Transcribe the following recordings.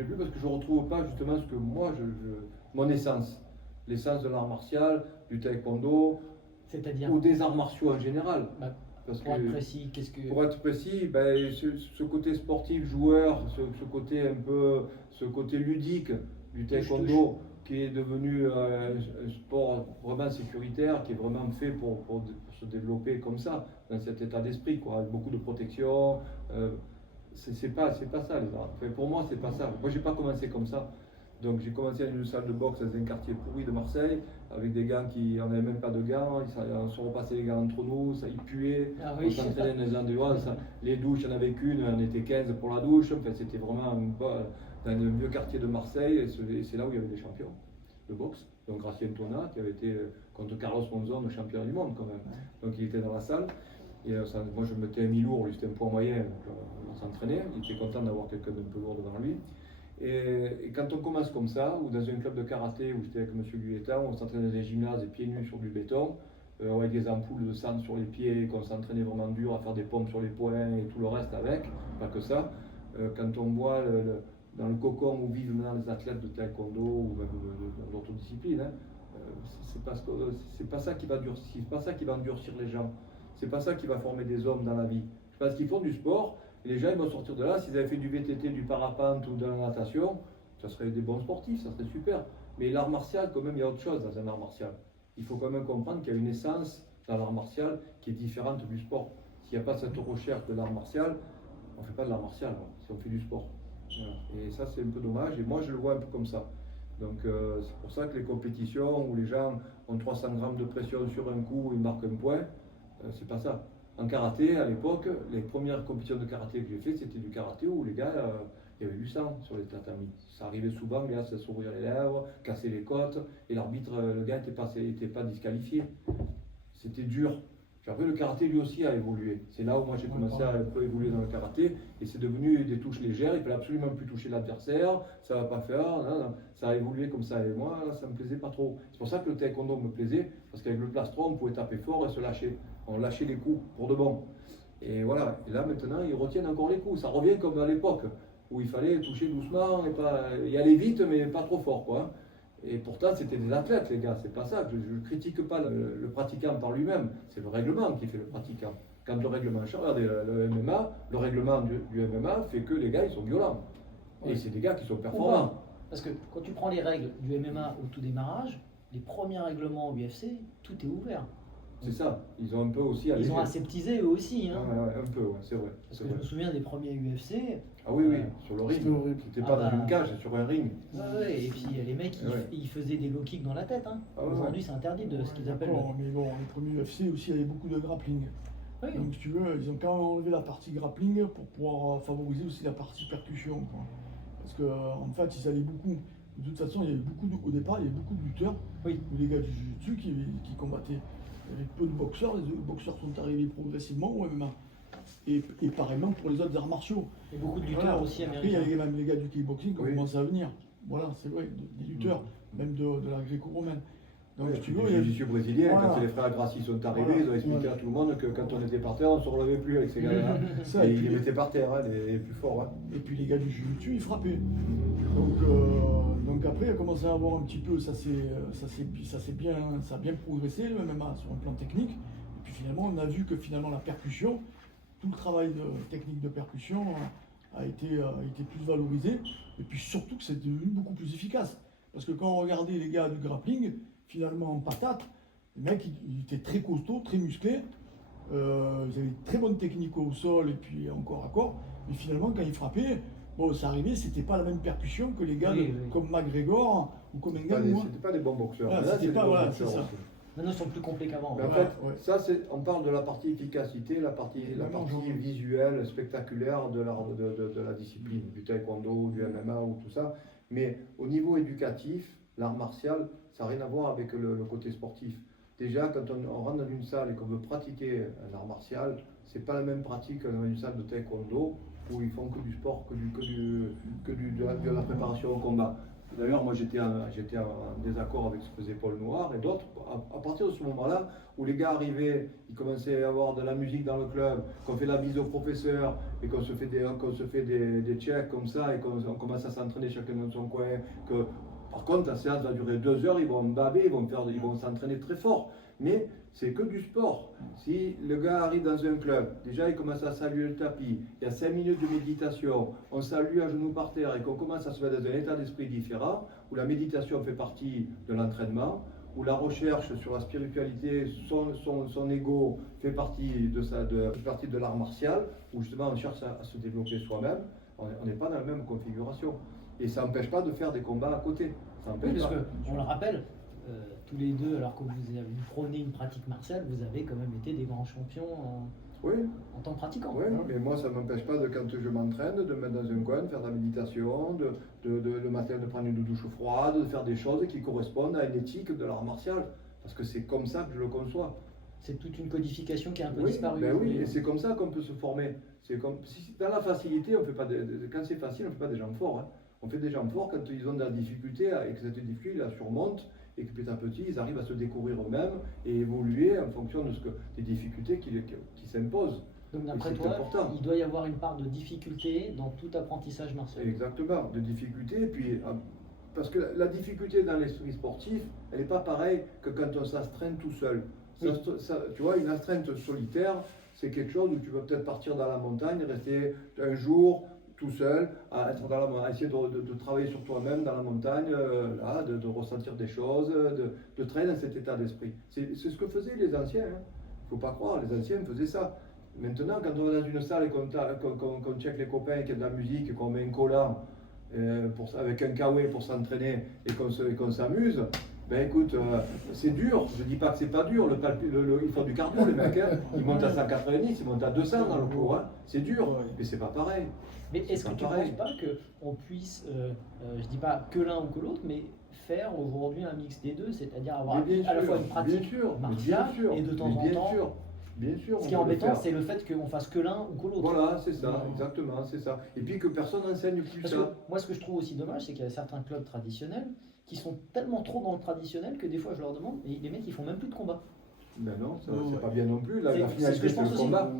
plaît plus parce que je ne retrouve pas justement ce que moi, mon essence. L'essence de l'art martial, du taekwondo, C'est-à-dire, ou des arts martiaux en général. bah, Parce pour que, être précis, qu'est-ce que. pour être précis, ben, ce côté sportif, joueur, ce côté un peu, ce côté ludique du taekwondo, qui est devenu un sport vraiment sécuritaire, qui est vraiment fait pour se développer comme ça, dans cet état d'esprit, quoi, avec beaucoup de protection. C'est pas ça les arts. Enfin, pour moi, c'est pas ça. Moi, j'ai pas commencé comme ça. Donc j'ai commencé dans une salle de boxe dans un quartier pourri de Marseille, avec des gants qui n'avaient même pas de gants, ils se sont repassés les gants entre nous, ça y puait, Ah on oui. s'entraînait dans les endroits, les douches, il n'y en avait qu'une, on était 15 pour la douche, enfin, c'était vraiment dans le vieux quartier de Marseille, et c'est là où il y avait des champions de boxe. Donc Gracien Tona, qui avait été contre Carlos Monzon, le champion du monde quand même. Donc il était dans la salle, et moi je me mettais mi-lourd, lui c'était un poids moyen, donc on s'entraînait, il était content d'avoir quelqu'un d'un peu lourd devant lui. Et quand on commence comme ça, ou dans un club de karaté où j'étais avec M. Guetta, on s'entraînait dans un gymnase pieds nus sur du béton, avec des ampoules de sang sur les pieds, qu'on s'entraînait vraiment dur à faire des pompes sur les poings et tout le reste avec, pas que ça. Quand on voit dans le cocon où vivent maintenant les athlètes de taekwondo ou même d'autres disciplines, hein, c'est pas ça qui va durcir, c'est pas ça qui va endurcir les gens, c'est pas ça qui va former des hommes dans la vie. Je pense qu'ils font du sport. Et les gens ils vont sortir de là, s'ils avaient fait du VTT, du parapente ou de la natation, ça serait des bons sportifs, ça serait super. Mais l'art martial, quand même, il y a autre chose dans un art martial. Il faut quand même comprendre qu'il y a une essence dans l'art martial qui est différente du sport. S'il n'y a pas cette recherche de l'art martial, on ne fait pas de l'art martial, si on fait du sport. Voilà. Et ça, c'est un peu dommage. Et moi, je le vois un peu comme ça. Donc, c'est pour ça que les compétitions où les gens ont 300 grammes de pression sur un coup, ils marquent un point, c'est pas ça. En karaté, à l'époque, les premières compétitions de karaté que j'ai fait, c'était du karaté où les gars, il y avait du sang sur les tatamis. Ça arrivait souvent, les gars se s'ouvrir les lèvres, casser les côtes, et l'arbitre, le gars n'était pas disqualifié. C'était dur. Puis après, le karaté lui aussi a évolué. C'est là où moi j'ai commencé à un peu évoluer dans le karaté, et c'est devenu des touches légères, il ne fallait absolument plus toucher l'adversaire, ça ne va pas faire, non. Ça a évolué comme ça, et moi, ça ne me plaisait pas trop. C'est pour ça que le taekwondo me plaisait, parce qu'avec le plastron, on pouvait taper fort et se lâcher. On lâchait les coups pour de bon. Et voilà. Et là maintenant, ils retiennent encore les coups. Ça revient comme à l'époque où il fallait toucher doucement et pas y aller vite, mais pas trop fort, quoi. Et pourtant, c'était des athlètes, les gars. C'est pas ça. Je ne critique pas le pratiquant par lui-même. C'est le règlement qui fait le pratiquant. Quand le règlement change, regardez le MMA, le règlement du MMA fait que les gars, ils sont violents. Et c'est des gars qui sont performants. Parce que quand tu prends les règles du MMA au tout démarrage, les premiers règlements UFC, tout est ouvert. C'est ça, ils ont un peu aussi allégé. Ils ont aseptisé eux aussi. Hein. Ouais, un peu, c'est vrai. Parce que je me souviens des premiers UFC. Ah oui, sur le ring. C'était pas dans une cage, sur un ring. Ouais, et puis les mecs, ils faisaient des low kicks dans la tête. Hein. Aujourd'hui, c'est interdit de ce qu'ils appellent. Mais bon, les premiers UFC aussi, il y avait beaucoup de grappling. Oui. Donc, si tu veux, ils ont quand même enlevé la partie grappling pour pouvoir favoriser aussi la partie percussion. Quoi. Parce qu'en fait, ils allaient beaucoup. De toute façon, il y avait au départ, il y avait beaucoup de lutteurs, les gars du jiu-jitsu qui combattaient. Il y avait peu de boxeurs, les boxeurs sont arrivés progressivement au MMA. Et pareillement pour les autres arts martiaux. Et beaucoup de lutteurs aussi américains. Après, il y avait même les gars du kickboxing qui ont commencé à venir. Voilà, c'est vrai, des lutteurs, même de la gréco-romaine. Donc, tu vois, les jiu-jitsu brésiliens, quand les frères Gracie sont arrivés, ils ont expliqué à tout le monde que quand on était par terre, on ne se relevait plus avec ces gars-là. Et ils les mettaient par terre, les plus forts. Hein. Et puis les gars du jiu-jitsu, ils frappaient. Donc après, il a commencé à avoir un petit peu, ça a bien progressé, le MMA, sur un plan technique. Et puis finalement, on a vu que finalement la percussion, tout le travail de technique de percussion a été plus valorisé. Et puis surtout que c'est devenu beaucoup plus efficace. Parce que quand on regardait les gars du grappling, finalement en patate, les mecs ils étaient très costauds, très musclés. Ils avaient une très bonne technique au sol et puis encore à corps. Mais finalement, quand ils frappaient, bon, ça arrivait, c'était pas la même percussion que les gars comme McGregor ou comme Ngannou. C'était pas des bons boxeurs. Voilà, c'est ça. Maintenant, ils sont plus complets qu'avant. En fait, ça, on parle de la partie efficacité, la partie visuelle, spectaculaire de la discipline, du taekwondo, du MMA ou tout ça. Mais au niveau éducatif, l'art martial, ça n'a rien à voir avec le côté sportif. Déjà, quand on rentre dans une salle et qu'on veut pratiquer un art martial, c'est pas la même pratique que dans une salle de taekwondo où ils font que du sport, de la préparation au combat. D'ailleurs, moi j'étais en désaccord avec ce que faisait Paul Noir et d'autres. À partir de ce moment-là, où les gars arrivaient, ils commençaient à avoir de la musique dans le club, qu'on fait la bise au professeur et qu'on se fait des checks comme ça et qu'on commence à s'entraîner chacun dans son coin. Que, par contre, la séance va durer 2 heures, ils vont baver, ils vont s'entraîner très fort. Mais c'est que du sport. Si le gars arrive dans un club, déjà il commence à saluer le tapis, il y a 5 minutes de méditation, on salue à genoux par terre et qu'on commence à se mettre dans un état d'esprit différent, où la méditation fait partie de l'entraînement, où la recherche sur la spiritualité, son ego fait partie de l'art martial, où justement on cherche à se développer soi-même, on n'est pas dans la même configuration. Et ça n'empêche pas de faire des combats à côté. Ça Oui, empêche parce pas. qu'on le rappelle, tous les deux, alors que vous prônez une pratique martiale, vous avez quand même été des grands champions Oui. en tant que pratiquant. Oui, mais moi ça ne m'empêche pas, quand je m'entraîne, de me mettre dans un coin, de faire de la méditation, le matin de prendre une douche froide, de faire des choses qui correspondent à une éthique de l'art martial. Parce que c'est comme ça que je le conçois. C'est toute une codification qui a un peu Oui, disparu. ben oui, et c'est comme ça qu'on peut se former. C'est comme, dans la facilité, on fait pas quand c'est facile, on ne fait pas des gens forts. Hein. On fait des gens forts quand ils ont de la difficulté et que cette difficulté la surmontent et que petit à petit ils arrivent à se découvrir eux-mêmes et évoluer en fonction des difficultés qui s'imposent. Donc d'après toi, il doit y avoir une part de difficulté dans tout apprentissage martial. Exactement, de difficulté. Et puis, parce que la difficulté dans l'esprit sportif, elle n'est pas pareille que quand on s'astreint tout seul. Oui. Tu vois, une astreinte solitaire, c'est quelque chose où tu vas peut-être partir dans la montagne, rester un jour tout seul, à essayer de travailler sur toi-même dans la montagne, de ressentir des choses, de traîner dans cet état d'esprit. C'est ce que faisaient les anciens. Il ne faut pas croire, les anciens faisaient ça. Maintenant, quand on va dans une salle et qu'on check les copains, qu'il y a de la musique, qu'on met un collant avec un kawaii pour s'entraîner et qu'on s'amuse, ben écoute, c'est dur. Je ne dis pas que c'est pas dur. Ils font du cardio, les mecs. Hein. Ils montent à 190, ils montent à 200 dans le cours. Hein. C'est dur, mais c'est pas pareil. Mais est-ce que tu ne penses pas qu'on puisse, je ne dis pas que l'un ou que l'autre, mais faire aujourd'hui un mix des deux, c'est-à-dire avoir à la fois une pratique martiale et de temps en temps. Bien sûr. Ce qui est embêtant, c'est le fait qu'on fasse que l'un ou que l'autre. Voilà, c'est ça, exactement, c'est ça. Et puis que personne n'enseigne plus Parce ça. Que, moi, ce que je trouve aussi dommage, c'est qu'il y a certains clubs traditionnels qui sont tellement trop dans le traditionnel que des fois je leur demande, et les mecs ils font même plus de combat. Ben non, c'est pas bien non plus. La finalité c'est le combat.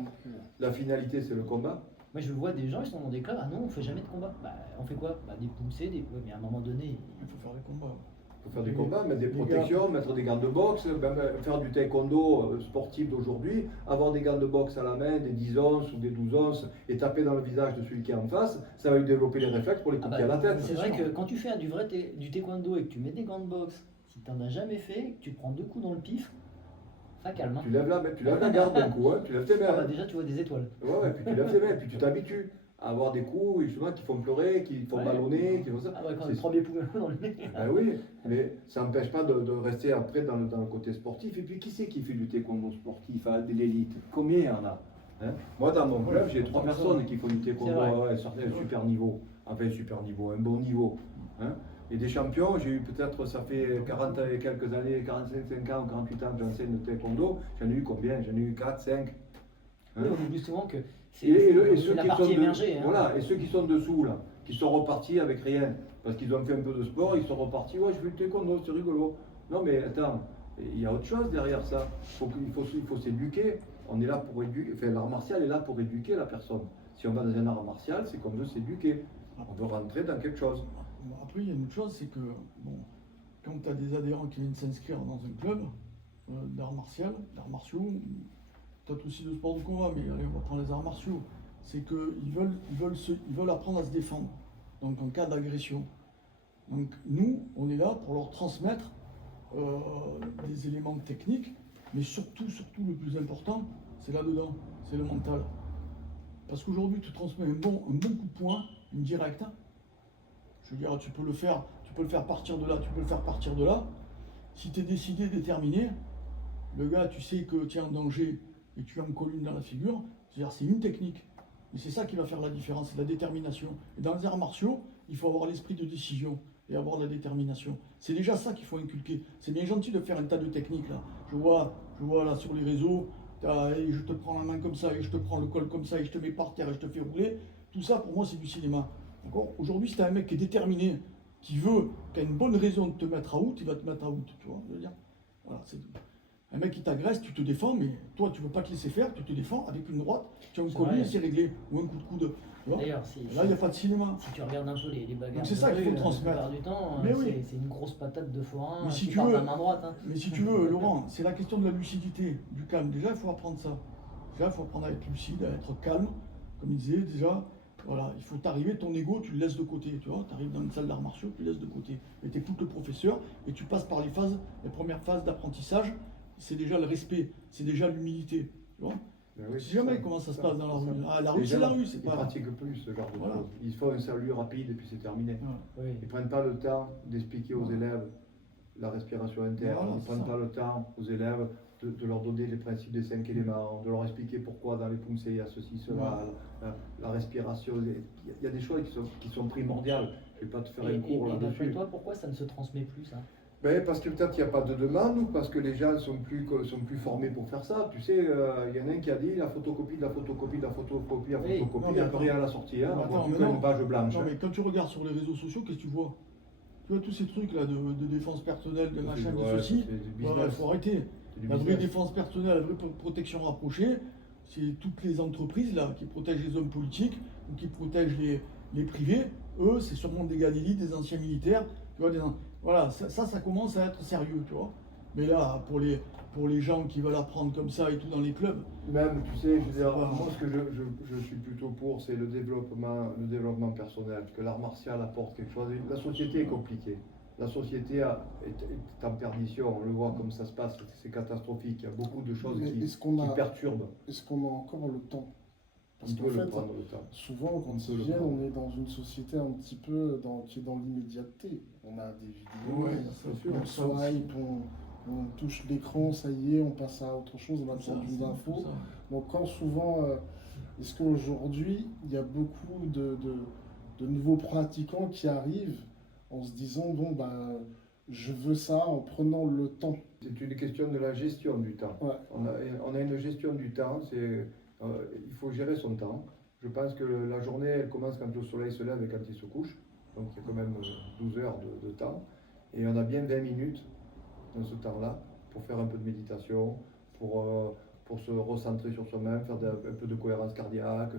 La finalité c'est le combat. Moi je vois des gens, ils sont dans des clubs, ah non, on fait jamais de combat. Bah, on fait quoi? Des poussées, mais à un moment donné. Il faut faire des combats. Il faut faire des combats, mettre des protections, mettre des gants de boxe, faire du taekwondo sportif d'aujourd'hui, avoir des gants de boxe à la main, des 10 onces ou des 12 onces, et taper dans le visage de celui qui est en face, ça va lui développer les réflexes pour les coups à la tête. C'est vrai que quand tu fais du taekwondo et que tu mets des gants de boxe, si tu n'en as jamais fait, que tu prends 2 coups dans le pif, ça calme. Hein. Tu lèves la garde d'un coup, hein, tu lèves tes mains. Déjà tu vois des étoiles. Ouais, puis tu lèves tes mains, puis tu t'habitues à avoir des coups justement qui font pleurer, qui font ballonner, qui font ça. Ah ouais, quand le premier coup dans le nez. Ben oui, mais ça n'empêche pas de rester après dans le côté sportif. Et puis qui c'est qui fait du taekwondo sportif, de l'élite? Combien il y en a? Hein? Moi dans mon club, j'ai 3 personnes qui font du taekwondo à un super niveau. Enfin un super niveau, un bon niveau. Hein? Et des champions, j'ai eu peut-être, ça fait 40 et quelques années, 45 ans, 48 ans que j'enseigne le taekwondo. J'en ai eu combien? J'en ai eu 4, 5. Hein? Oui, on oublie souvent que c'est la partie émergée. Hein. Voilà, et ceux qui sont dessous, là, qui sont repartis avec rien, parce qu'ils ont fait un peu de sport, ils sont repartis, ouais, je fais le taekwondo, c'est rigolo. Non, mais attends, il y a autre chose derrière ça. Il faut s'éduquer. On est là pour éduquer, enfin, l'art martial est là pour éduquer la personne. Si on va dans un art martial, c'est qu'on veut s'éduquer. On veut rentrer dans quelque chose. Après, il y a une autre chose, c'est que quand tu as des adhérents qui viennent s'inscrire dans un club d'art martial, d'arts martiaux, peut-être aussi de sport de combat, mais allez, on va prendre les arts martiaux, c'est qu'ils veulent apprendre à se défendre, donc en cas d'agression. Donc nous, on est là pour leur transmettre des éléments techniques, mais surtout le plus important, c'est là-dedans, c'est le mental. Parce qu'aujourd'hui, tu transmets un bon coup de poing, une directe. Je veux dire, tu peux le faire partir de là, tu peux le faire partir de là. Si tu es décidé, déterminé, le gars, tu sais que tu es en danger et tu as une colline dans la figure, c'est-à-dire c'est une technique. Et c'est ça qui va faire la différence, c'est la détermination. Et dans les arts martiaux, il faut avoir l'esprit de décision et avoir de la détermination. C'est déjà ça qu'il faut inculquer. C'est bien gentil de faire un tas de techniques là. Je vois là sur les réseaux, et je te prends la main comme ça, et je te prends le col comme ça, et je te mets par terre, et je te fais rouler. Tout ça, pour moi, c'est du cinéma. Aujourd'hui, si tu as un mec qui est déterminé qui a une bonne raison de te mettre out, il va te mettre out, tu vois, je veux dire. Voilà, c'est tout. Un mec qui t'agresse, tu te défends, mais toi, tu ne veux pas te laisser faire, tu te défends avec une droite, tu as un collier, c'est réglé, ou un coup de coude. D'ailleurs, là, il n'y a pas de cinéma. Si tu regardes un peu les bagarres, c'est ça qu'il faut transmettre. Du temps, c'est une grosse patate de forain mais si qui tu part veux, de la main droite. Hein. Mais si tu veux, Laurent, c'est la question de la lucidité, du calme. Déjà, il faut apprendre ça. Déjà, il faut apprendre à être lucide, à être calme. Comme il disait, déjà, voilà, il faut t'arriver, ton ego, tu le laisses de côté. Tu vois, tu arrives dans une salle d'arts martiaux, tu le laisses de côté. Et tu écoutes le professeur et tu passes par les premières phases d'apprentissage. C'est déjà le respect, c'est déjà l'humilité. Tu vois. Oui, si jamais comment ça se passe dans la rue. Ah, la rue, c'est la rue, c'est pas. Ils pratiquent plus ce genre de choses. Ils font un salut rapide et puis c'est terminé. Oui. Ils ne prennent pas le temps d'expliquer aux élèves la respiration interne. Ils ne prennent pas le temps aux élèves de leur donner les principes des 5 éléments, de leur expliquer pourquoi dans les poussées il y a ceci, cela, la respiration. Il y a des choses qui sont primordiales. Je ne vais pas te faire un cours là-dessus. D'après toi, pourquoi ça ne se transmet plus ça? Parce que peut-être il n'y a pas de demande ou parce que les gens sont plus formés pour faire ça. Tu sais, il y en a un qui a dit la photocopie, la photocopie, la photocopie, la photocopie, il n'y a plus rien à la sortie. Hein, on voit plus qu'une page blanche. Non, mais quand tu regardes sur les réseaux sociaux, qu'est-ce que tu vois? Tu vois tous ces trucs là de défense personnelle, de machin, de ceci. Il faut arrêter. La vraie défense personnelle, la vraie protection rapprochée, c'est toutes les entreprises là qui protègent les hommes politiques ou qui protègent les privés. Eux, c'est sûrement des gars d'élite, des anciens militaires. Tu vois, voilà, ça commence à être sérieux, tu vois. Mais là, pour les gens qui veulent apprendre comme ça et tout dans les clubs. Même, tu sais, je veux dire, moi, ce que je suis plutôt pour, c'est le développement personnel, que l'art martial apporte quelque chose. La société est compliquée. La société est en perdition, on le voit comme ça se passe, c'est catastrophique. Il y a beaucoup de choses qui perturbent. Est-ce qu'on a encore le temps? Parce qu'en fait, souvent quand ils viennent, on est dans une société un petit peu qui est dans l'immédiateté. On a des vidéos, on swipe, on touche l'écran, ça y est, on passe à autre chose, on a besoin d'une info. Donc quand souvent, est-ce qu'aujourd'hui, il y a beaucoup de nouveaux pratiquants qui arrivent en se disant, bon, je veux ça en prenant le temps. C'est une question de la gestion du temps. Ouais. On a une gestion du temps, il faut gérer son temps. Je pense que la journée, elle commence quand le soleil se lève et quand il se couche. Donc il y a quand même 12 heures de temps. Et on a bien 20 minutes dans ce temps-là pour faire un peu de méditation, pour se recentrer sur soi-même, faire un peu de cohérence cardiaque,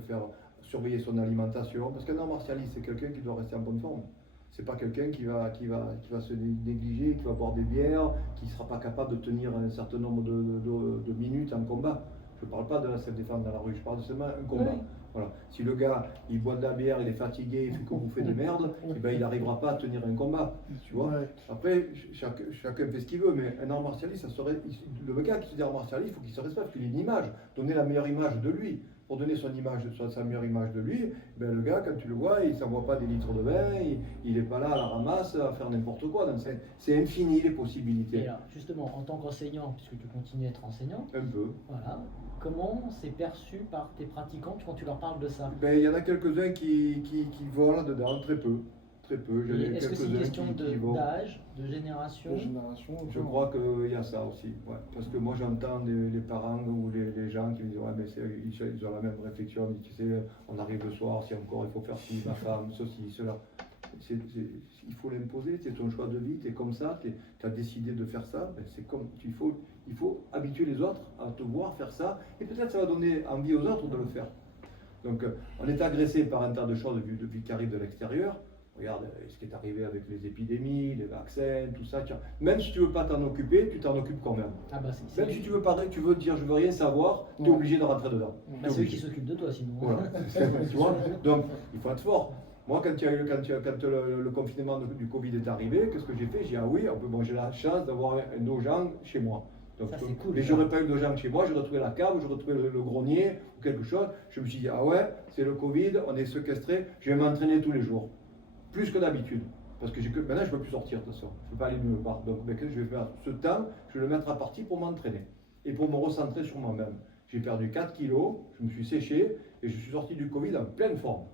surveiller son alimentation. Parce qu'un art martialiste, c'est quelqu'un qui doit rester en bonne forme. C'est pas quelqu'un qui va se négliger, qui va boire des bières, qui ne sera pas capable de tenir un certain nombre de minutes en combat. Je ne parle pas de la self-défense dans la rue, je parle de seulement un combat. Oui. Voilà. Si le gars, il boit de la bière, il est fatigué, il fait que bouffer des merdes, il n'arrivera pas à tenir un combat. Tu vois. Après, chacun fait ce qu'il veut, mais un art martialiste, le gars qui se dit art martialiste, il faut qu'il se respecte, qu'il ait une image, donner la meilleure image de lui. Pour donner sa meilleure image de lui, le gars, quand tu le vois, il ne s'envoie pas des litres de vin, il n'est pas là à la ramasse, à faire n'importe quoi. C'est infini les possibilités. Et alors, justement, en tant qu'enseignant, puisque tu continues à être enseignant, un peu. Voilà. Comment c'est perçu par tes pratiquants quand tu leur parles de ça? Il y en a quelques-uns qui vont là-dedans, très peu. Est-ce que c'est une question d'âge, de génération? Je crois qu'il y a ça aussi. Ouais. Parce que moi j'entends les parents ou les gens qui me disent ouais, mais ils ont la même réflexion. Tu sais, on arrive le soir, si encore il faut faire ci, ma femme, ceci, cela. Il faut l'imposer, c'est ton choix de vie, tu es comme ça, tu as décidé de faire ça. Il faut habituer les autres à te voir faire ça et peut-être ça va donner envie aux autres de le faire. Donc on est agressé par un tas de choses depuis qui arrivent de l'extérieur. Regarde ce qui est arrivé avec les épidémies, les vaccins, tout ça. Même si tu ne veux pas t'en occuper, tu t'en occupes quand même. Même si tu veux dire je veux rien savoir, tu es obligé de rentrer dedans. C'est eux qui s'occupent de toi sinon. Voilà. Tu vois. Donc il faut être fort. Moi, quand le confinement du Covid est arrivé, qu'est-ce que j'ai fait? J'ai dit ah oui, j'ai la chance d'avoir un dojang chez moi. Donc, ça, c'est cool, mais j'aurais pas eu de dojang chez moi, j'aurais trouvé la cave, j'aurais trouvé le grenier ou quelque chose. Je me suis dit ah ouais, c'est le Covid, on est séquestré, je vais m'entraîner tous les jours. Plus que d'habitude. Parce que maintenant, je ne peux plus sortir de toute façon. Je ne peux pas aller nulle part. Donc, je vais faire ce temps, je vais le mettre à partie pour m'entraîner. Et pour me recentrer sur moi-même. J'ai perdu 4 kilos, je me suis séché et je suis sorti du Covid en pleine forme.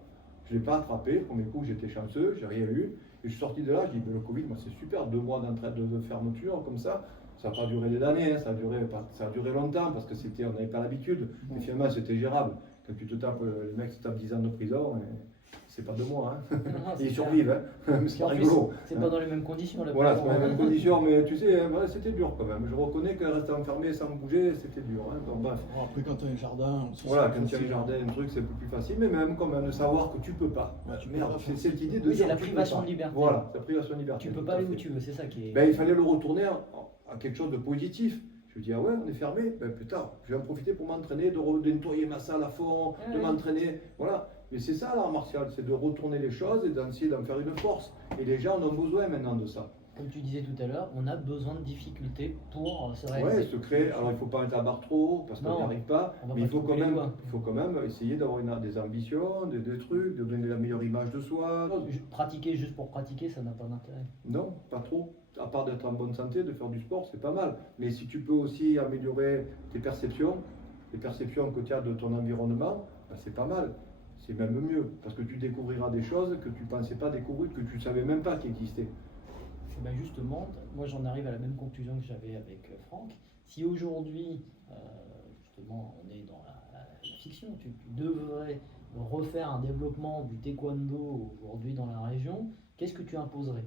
Je ne l'ai pas attrapé. Premier coup, j'étais chanceux, j'ai rien eu. Et je suis sorti de là, je dis, le Covid, moi, c'est super, 2 mois de fermeture comme ça. Ça n'a pas duré des années, hein, ça a duré longtemps parce que on n'avait pas l'habitude. Mais finalement, c'était gérable. Quand tu te tapes, le mec se tape 10 ans de prison, c'est pas 2 mois. Hein. Non, Ils survivent, hein. C'est rigolo. C'est pas dans les mêmes conditions. Là, voilà, c'est pas dans les mêmes conditions, mais tu sais, c'était dur quand même. Je reconnais que rester enfermé sans bouger, c'était dur. Hein. Donc, bref. Bon, après, quand tu as un jardin aussi. Voilà, quand tu as un jardin, un truc, c'est un peu plus facile, mais même quand même de savoir que tu peux pas. Merde, c'est cette idée de. Oui, c'est la privation de liberté. Voilà, la privation de liberté. Tu peux pas aller où tu veux, c'est ça qui est. Ben, il fallait le retourner à quelque chose de positif. Je me dis, ah ouais, on est fermé, ben putain, je vais en profiter pour m'entraîner, de nettoyer ma salle à fond, de m'entraîner. Voilà. Mais c'est ça l'art martial, c'est de retourner les choses et d'essayer d'en faire une force. Et les gens en ont besoin maintenant de ça. Comme tu disais tout à l'heure, on a besoin de difficultés pour se réaliser. Ouais, se créer. Alors il ne faut pas mettre la barre trop haut parce qu'on n'y arrive pas. Mais il faut quand même essayer d'avoir des ambitions, des trucs, de donner la meilleure image de soi. Pratiquer juste pour pratiquer, ça n'a pas d'intérêt. Non, pas trop. À part d'être en bonne santé, de faire du sport, c'est pas mal. Mais si tu peux aussi améliorer tes perceptions, les perceptions que tu as de ton environnement, ben c'est pas mal. C'est même mieux, parce que tu découvriras des choses que tu ne pensais pas découvrir, que tu ne savais même pas qui existaient. Et ben justement, moi j'en arrive à la même conclusion que j'avais avec Franck. Si aujourd'hui, justement, on est dans la fiction, tu devrais refaire un développement du taekwondo aujourd'hui dans la région, qu'est-ce que tu imposerais?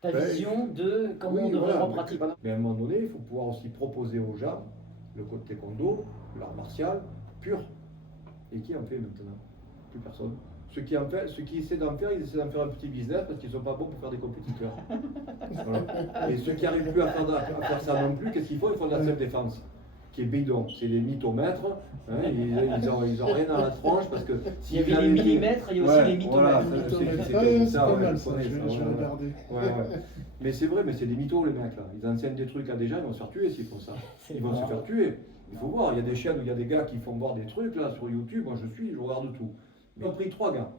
Ta vision de comment on devrait repratiquer. Mais à un moment donné, il faut pouvoir aussi proposer aux gens le code taekwondo, l'art martial pur. Et qui en fait maintenant? Plus personne. Ceux qui essaient d'en faire, ils essaient d'en faire un petit business parce qu'ils ne sont pas bons pour faire des compétiteurs. Voilà. Et ceux qui n'arrivent plus à faire ça non plus, qu'est-ce qu'ils font? Ils font de la self-défense, qui est bidon. C'est les mythomètres. Hein, ils ont rien dans la tronche parce que. Il y avait les millimètres, il y a aussi les mythomètres. Voilà, c'est regarder. Mais c'est vrai, mais c'est des mythos les mecs là. Ils enseignent des trucs à des gens, ils vont se faire tuer s'ils font ça. Ils vont se faire tuer. Il faut voir, il y a des chaînes où il y a des gars qui font voir des trucs là sur YouTube. Moi je regarde tout. Ils ont pris 3 gars.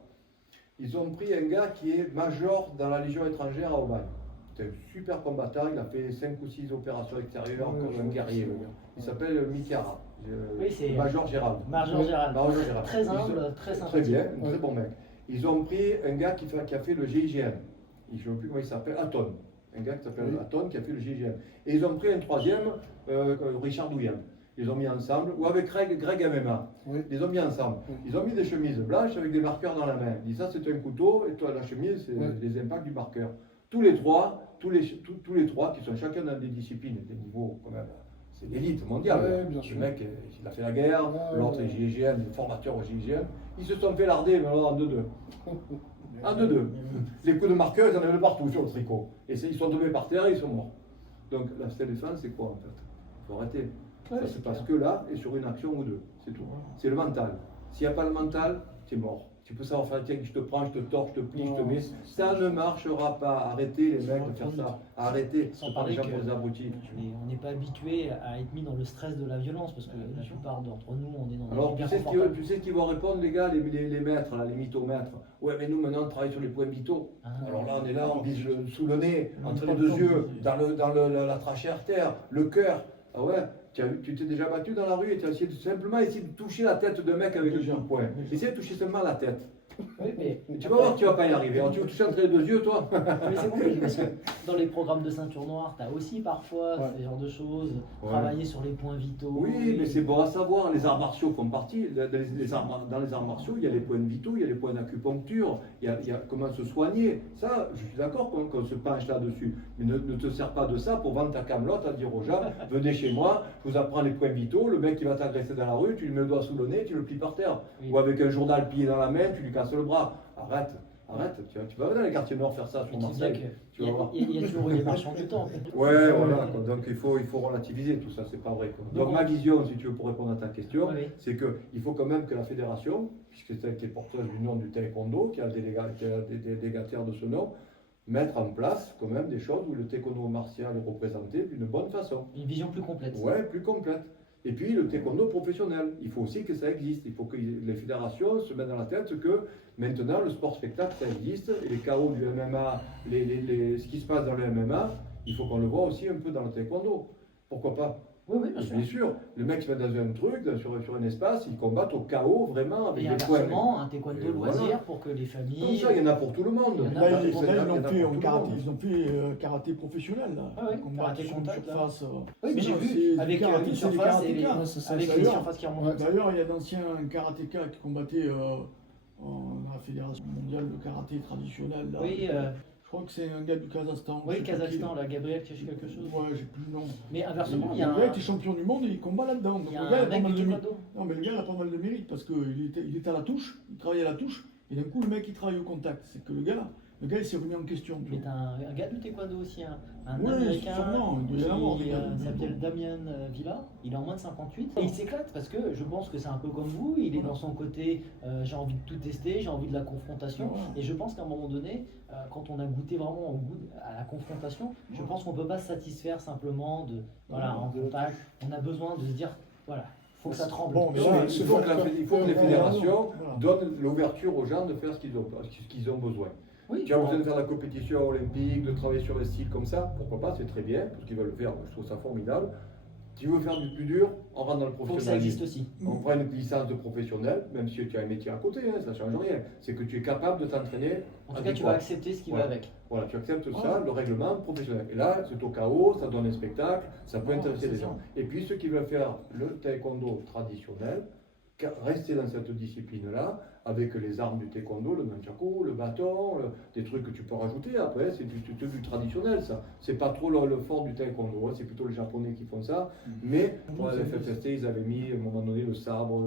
Ils ont pris un gars qui est major dans la Légion étrangère à Aubagne. C'est un super combattant, il a fait 5 ou 6 opérations extérieures comme un guerrier. Il s'appelle Mikara. Oui, c'est Major Gérald. Major Gérald. Très humble, très sympathique. Très bien, un très bon mec. Ils ont pris un gars qui a fait le GIGN. Je ne sais plus comment il s'appelle, Aton. Un gars qui s'appelle Aton qui a fait le GIGN. Et ils ont pris un 3e, Richard Douillan. Ils ont mis ensemble, ou avec Greg MMA. Ils ont mis ensemble. Ils ont mis des chemises blanches avec des marqueurs dans la main. Ils disent ça c'est un couteau et toi la chemise c'est les impacts du marqueur. Tous les trois qui sont chacun dans des disciplines, des niveaux quand même. C'est l'élite mondiale. Le mec il a fait la guerre, l'autre est GIGN, le formateur au GIGN. Ils se sont fait larder mais alors en 2-2. En 2-2. Les coups de marqueur ils en avaient partout sur le tricot. Et ils sont tombés par terre et ils sont morts. Donc la self-défense c'est quoi en fait? Il faut arrêter. Ça se passe que là et sur une action ou deux, c'est tout. C'est le mental. S'il n'y a pas le mental, tu es mort. Tu peux savoir faire la technique, je te prends, je te tords, je te plie, je te mets. Ça ne marchera pas. Arrêtez les mecs de faire ça. Arrêtez. Sans parler que on n'est pas habitué à être mis dans le stress de la violence parce que la plupart d'entre nous, on est dans. Alors tu sais ce qu'ils vont répondre les gars, les maîtres, là, les mythomètres. Ouais mais nous maintenant on travaille sur les points vitaux. Alors là on est là, on vise sous le nez, entre les 2 yeux, dans la trachée artère, le cœur. Ah ouais. Tu t'es déjà battu dans la rue et tu as simplement essayé de toucher la tête de mec avec le coup de poing. Essaye de toucher seulement la tête. Oui, mais tu vas voir que tu vas pas y arriver. Alors, tu vas toucher entre les 2 yeux, toi. Mais c'est compliqué parce que dans les programmes de ceinture noire, tu as aussi parfois ce genre de choses, travailler sur les points vitaux. Oui, mais c'est bon à savoir. Les arts martiaux font partie. Dans les arts martiaux, il y a les points vitaux, il y a les points d'acupuncture, il y a comment se soigner. Ça, je suis d'accord qu'on se penche là-dessus. Mais ne te sers pas de ça pour vendre ta camelote à dire aux gens, venez chez moi, je vous apprends les points vitaux, le mec qui va t'agresser dans la rue, tu lui mets le doigt sous le nez, tu le plies par terre. Ou avec un journal plié dans la main, tu lui casses le bras. Arrête, tu vas dans les quartiers nord faire ça sur Marseille. Il y a toujours eu des marchands du temps. Ouais, voilà. Donc il faut relativiser tout ça, c'est pas vrai. Donc ma vision, si tu veux, pour répondre à ta question, c'est qu'il faut quand même que la fédération, puisque c'est elle qui est porteuse du nom du taekwondo, qui a des délégataires de ce nom, mettre en place quand même des choses où le taekwondo martial est représenté d'une bonne façon. Une vision plus complète. Ouais, plus complète. Et puis le taekwondo professionnel, il faut aussi que ça existe. Il faut que les fédérations se mettent dans la tête que maintenant le sport spectacle ça existe et les KO du MMA, ce qui se passe dans le MMA, il faut qu'on le voit aussi un peu dans le taekwondo. Pourquoi pas? Oui, bien sûr. Bien sûr, le mec qui va dans un truc, sur un espace, ils combattent au chaos vraiment avec Et des points. inversement, un taekwondo Et voilà. loisir pour que les Comme familles. ça, il y en a pour tout le monde. Il y en a Là, pour ils, tout le là, monde. ils ont fait karaté professionnel. Là. Ah ouais, Combat karaté sur contact, là. surface. Oui, mais j'ai Non, vu c'est avec du karaté, une c'est des surface et karatékas. Ouais, c'est ça, avec c'est une d'ailleurs. surface qui remonte. Ouais, d'ailleurs, il y a d'anciens karatékas qui combattaient dans la fédération mondiale de karaté traditionnel. Là. Oui, Je crois que c'est un gars du Kazakhstan. oui, je sais pas qui. Kazakhstan, là, Gabriel cache quelque chose. Ouais, j'ai plus le nom. Mais inversement, il y a Le gars un, était champion du monde et il combat là-dedans. Donc il y a le gars un a pas mec mal du de mérite. taekwondo. Non, mais le gars a pas mal de mérite parce qu'il était à la touche, il travaillait à la touche, et d'un coup, le mec il travaille au contact. C'est que le gars il s'est remis en question. tu Mais vois. t'as un gars du taekwondo aussi, un Oui, américain sûrement, il doit y en avoir, qui des gars. s'appelle Damien Villa, il est en moins de 58 et il s'éclate parce que je pense que c'est un peu comme vous, il est dans son côté j'ai envie de tout tester, j'ai envie de la confrontation Ouais. et je pense qu'à un moment donné, quand on a goûté vraiment au goût à la confrontation, je pense qu'on peut pas se satisfaire simplement de voilà en contact, on a besoin de se dire voilà, faut que ça tremble. Bon, mais Non, là, mais il faut que les fédérations Voilà. donnent l'ouverture aux gens de faire ce qu'ils ont besoin. Oui, Tu as besoin de faire la compétition olympique, de travailler sur un style comme ça, pourquoi pas, c'est très bien, parce qu'ils veulent le faire, je trouve ça formidable. Tu veux faire du plus dur, on rentre dans le faut que ça professionnalisme. existe aussi. On prend une licence de professionnel, même si tu as un métier à côté, hein, ça ne change rien. C'est que tu es capable de t'entraîner. En tout cas, tu vas accepter ce qui va avec. Voilà, tu acceptes ça, le règlement professionnel. Et là, c'est au chaos, ça donne un spectacle, ça peut intéresser c'est les ça. gens. Et puis ceux qui veulent faire le taekwondo traditionnel, rester dans cette discipline-là, avec les armes du taekwondo, le nunchaku, le bâton, des trucs que tu peux rajouter après, c'est du traditionnel ça. C'est pas trop le fort du taekwondo, hein, c'est plutôt les japonais qui font ça. Mais pour la FFST, ils avaient mis à un moment donné le sabre.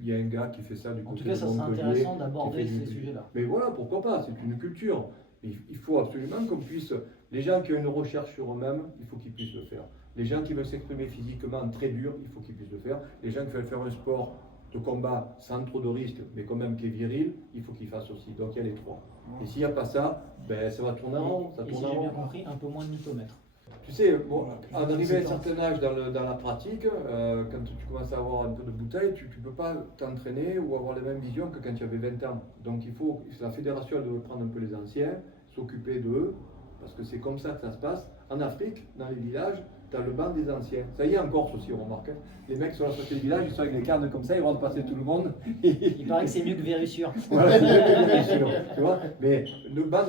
Il y a un gars qui fait ça du En côté tout cas, ça de serait Montpellier, intéressant qui d'aborder fait ces du- sujets-là. Mais voilà, pourquoi pas, c'est une culture. Il faut absolument qu'on puisse. Les gens qui ont une recherche sur eux-mêmes, il faut qu'ils puissent le faire. Les gens qui veulent s'exprimer physiquement très dur, il faut qu'ils puissent le faire. Les gens qui veulent faire un sport de combat sans trop de risques, mais quand même qui est viril, il faut qu'ils fassent aussi. Donc il y a les trois. Et s'il n'y a pas ça, ben, ça va tourner en rond. Ça Et tourne si en j'ai bien rond. compris, un peu moins de mythomètre. Tu sais, bon, Voilà, en arrivé à un 17 ans. certain âge dans la pratique, quand tu commences à avoir un peu de bouteille, tu ne peux pas t'entraîner ou avoir les mêmes visions que quand tu avais 20 ans. Donc il faut, la fédération elle doit prendre un peu les anciens, s'occuper d'eux, parce que c'est comme ça que ça se passe. En Afrique, dans les villages, tu as le banc des anciens. Ça y est, en Corse aussi, on remarque. Hein. Les mecs sur la sortie du village, ils sont avec des cartes comme ça, ils vont passer tout le monde. Il paraît que c'est mieux que Vérissure. Voilà, bien sûr, tu vois. Mais le banc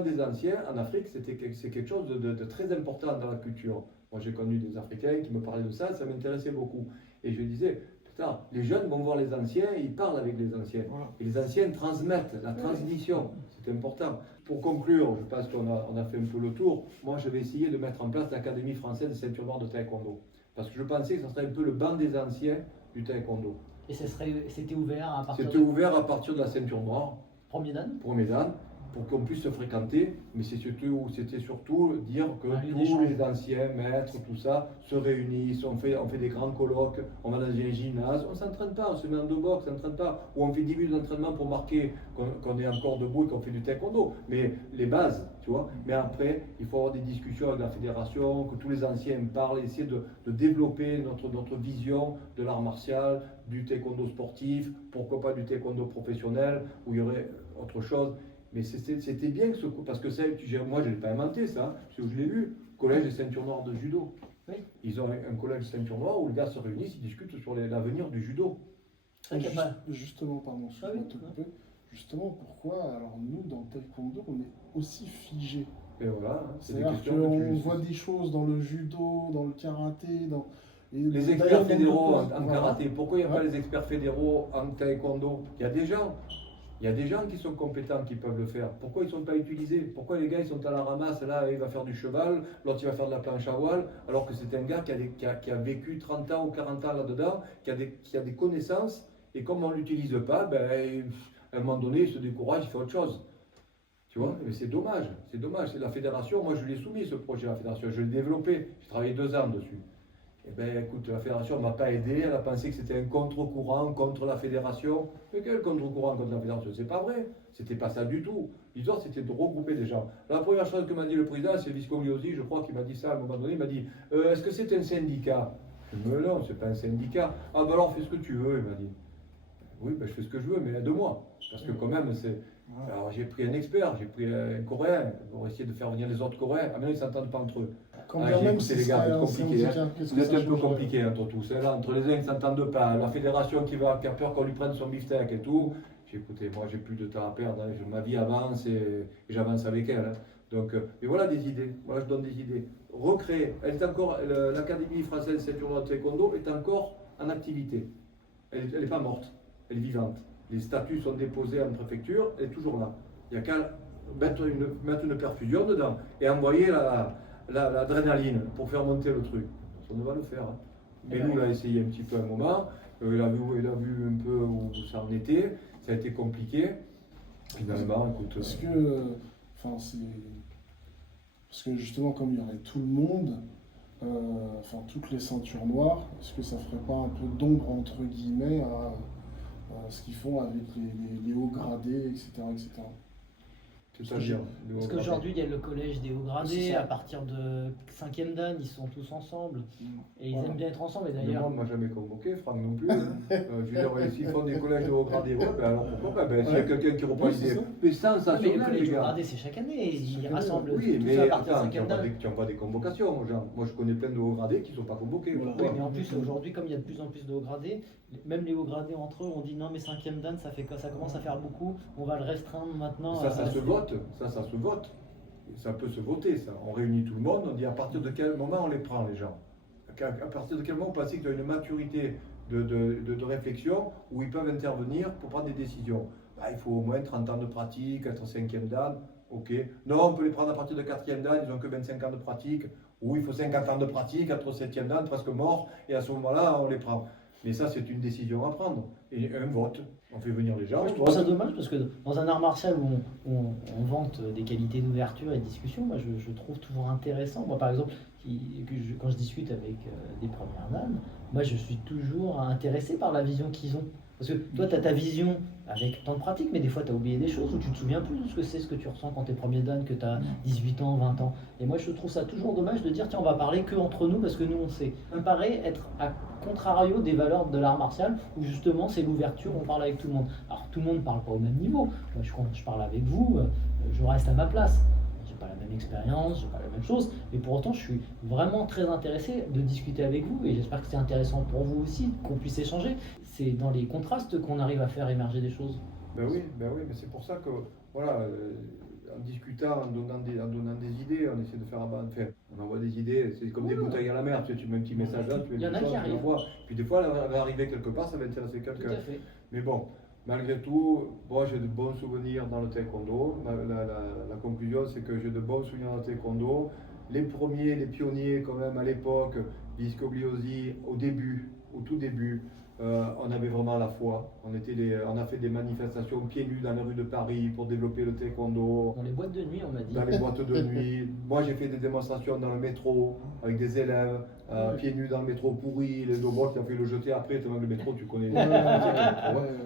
des anciens en Afrique, c'est quelque chose de très important dans la culture. Moi, j'ai connu des Africains qui me parlaient de ça, ça m'intéressait beaucoup. Et je disais, putain, les jeunes vont voir les anciens, ils parlent avec les anciens. Voilà. Et les anciens transmettent, la transmission, c'est important. Pour conclure, je pense qu'on a fait un peu le tour. Moi, je vais essayer de mettre en place l'Académie française de ceinture noire de taekwondo. Parce que je pensais que ça serait un peu le banc des anciens du taekwondo. Et c'était ouvert à partir C'était de ouvert à partir de la ceinture noire, premier dan. premier dan, pour qu'on puisse se fréquenter, mais c'était surtout dire que Un lieu tous d'échange. les anciens maîtres, tout ça, se réunissent, on fait des grands colloques, on va dans un gymnase, on ne s'entraîne pas, on se met en deux box, on ne s'entraîne pas, ou on fait 10 minutes d'entraînement pour marquer qu'on est encore debout et qu'on fait du taekwondo, mais les bases, tu vois. Mais après, il faut avoir des discussions avec la fédération, que tous les anciens parlent, essayer de développer notre vision de l'art martial, du taekwondo sportif, pourquoi pas du taekwondo professionnel, où il y aurait autre chose. Mais c'était bien que ce coup, parce que moi je ne l'ai pas inventé ça, parce que je l'ai vu, collège des ceintures noires de judo. Oui. Ils ont un collège de ceinture noire où les gars se réunissent, ils discutent sur l'avenir du judo. C'est vrai qu'il y a pas- Justement, pardon, Ah oui, excuse-moi de te couper. Justement, pourquoi, alors nous, dans le taekwondo, on est aussi figé? Et voilà, hein, c'est des C'est-à-dire questions que qu'on tu- voit des choses dans le judo, dans le karaté, et Les d'ailleurs, experts dans le fédéraux en voilà. karaté, pourquoi il n'y a pas Ouais. les experts fédéraux en taekwondo? Il y a des gens. Il y a des gens qui sont compétents, qui peuvent le faire. Pourquoi ils ne sont pas utilisés? Pourquoi les gars ils sont à la ramasse, là il va faire du cheval, l'autre il va faire de la planche à voile, alors que c'est un gars qui a vécu 30 ans ou 40 ans là-dedans, qui a des connaissances, et comme on ne l'utilise pas, ben, à un moment donné il se décourage, il fait autre chose. Tu vois? Mais c'est dommage, c'est dommage. C'est la fédération, moi je l'ai soumis ce projet à la fédération, je l'ai développé, j'ai travaillé 2 ans dessus. Eh bien, écoute, la fédération ne m'a pas aidé, elle a pensé que c'était un contre-courant contre la fédération. Mais quel contre-courant contre la fédération? C'est pas vrai, c'était pas ça du tout. L'histoire, c'était de regrouper des gens. La première chose que m'a dit le président, c'est Viscongliosi, je crois qu'il m'a dit ça à un moment donné, il m'a dit est-ce que c'est un syndicat? Je me dis non, c'est pas un syndicat. Ah ben alors fais ce que tu veux, il m'a dit. Oui, ben, je fais ce que je veux, mais aide-moi. Parce que quand même, alors j'ai pris un expert, j'ai pris un Coréen pour essayer de faire venir les autres Coréens. Ah, maintenant, ils ne s'entendent pas entre eux. Quand Ah, bien j'ai même écouté si les gars, c'est c'est un compliqué. syndicat, qu'est-ce que Vous êtes ça un peu changerait? compliqué entre tous. Là, entre les uns qui ne s'entendent pas, la fédération qui a peur qu'on lui prenne son beefsteak et tout. J'ai écouté, moi j'ai plus de temps à perdre, hein. Ma vie avance et j'avance avec elle. Hein. Donc, et voilà des idées, voilà je donne des idées. Recréer, elle est encore, l'Académie française ceinture de taekwondo est encore en activité. Elle n'est pas morte, elle est vivante. Les statuts sont déposés en préfecture, elle est toujours là. Il n'y a qu'à mettre une perfusion dedans et envoyer l'adrénaline pour faire monter le truc. On va le faire. Hein. Mais nous, on a essayé un petit peu un moment. Il a vu un peu où ça en était. Ça a été compliqué. Finalement, écoute. Parce que justement, comme il y aurait tout le monde, toutes les ceintures noires, est-ce que ça ferait pas un peu d'ombre entre guillemets à ce qu'ils font avec les hauts gradés, etc. etc. C'est-à-dire, parce qu'aujourd'hui, il y a le collège des hauts C'est gradés, ça. à partir de 5e dan, ils sont tous ensemble. Et ils Voilà. aiment bien être ensemble. Et Le d'ailleurs, monde ne m'a jamais convoqué, Franck non plus. Hein. Je veux dire, s'ils font des collèges de haut gradé, ouais, ben alors pourquoi pas, s'il y a quelqu'un qui reprend Oui, c'est l'idée. ça. Mais ça, ça mais le les collège gars. gradé, c'est chaque année. Ils Chaque année, rassemblent Oui, tout mais ça à partir de attends, tu 5e dan. n'as pas des convocations, genre. Moi, je connais plein de hauts gradés qui ne sont pas convoqués. Voilà. Oui, Pourquoi mais en plus, aujourd'hui, comme il y a de plus en plus de hauts gradés, même les hauts gradés entre eux, on dit non, mais 5e dan, ça commence à faire beaucoup, on va le restreindre maintenant. Ça se vote, ça se vote. Ça peut se voter, ça. On réunit tout le monde, on dit à partir de quel moment on les prend, les gens. À partir de quel moment vous pensez qu'ils ont une maturité de réflexion où ils peuvent intervenir pour prendre des décisions. Bah, il faut au moins 30 ans de pratique, être 5e dan, ok. Non, on peut les prendre à partir de 4e dan, ils n'ont que 25 ans de pratique. Ou il faut 50 ans de pratique, être 7e dan, presque mort, et à ce moment-là, on les prend. Mais ça, c'est une décision à prendre. Et un vote. On fait venir les gens. Moi, je trouve ça dommage parce que dans un art martial où on vante des qualités d'ouverture et de discussion, moi, je trouve toujours intéressant. Moi, par exemple, quand je discute avec des premières dames, moi, je suis toujours intéressé par la vision qu'ils ont. Parce que toi, tu as ta vision avec tant de pratique, mais des fois, tu as oublié des choses ou tu te souviens plus de ce que c'est, ce que tu ressens quand tu es premier dan, que tu as 18 ans, 20 ans. Et moi, je trouve ça toujours dommage de dire, tiens, on va parler que entre nous parce que nous, on sait. Ça me paraît être à contrario des valeurs de l'art martial où justement, c'est l'ouverture, on parle avec tout le monde. Alors, tout le monde ne parle pas au même niveau. Moi, quand je parle avec vous, je reste à ma place. J'ai pas la même expérience, j'ai pas la même chose, mais pour autant, je suis vraiment très intéressé de discuter avec vous et j'espère que c'est intéressant pour vous aussi, qu'on puisse échanger. C'est dans les contrastes qu'on arrive à faire émerger des choses. Ben oui, mais c'est pour ça que, voilà, en discutant, en donnant des idées, on essaie de faire avancer. Enfin, on envoie des idées, c'est comme des bouteilles à la mer, tu mets un petit message là, tu Il y en a qui arrivent. l'envoies. Puis des fois, elle va arriver quelque part, ça va intéresser Tout quelqu'un. à fait. Mais bon, malgré tout, moi j'ai de bons souvenirs dans le taekwondo. La conclusion, c'est que j'ai de bons souvenirs dans le taekwondo. Les premiers, les pionniers quand même à l'époque, Viscogliosi, au tout début, on avait vraiment la foi. On a fait des manifestations pieds nus dans les rues de Paris pour développer le taekwondo. Dans les boîtes de nuit, on m'a dit. Dans les boîtes de nuit. Moi, j'ai fait des démonstrations dans le métro avec des élèves, pieds nus dans le métro pourri, les dobots qui ont fait le jeter après, tellement que le métro, tu connais.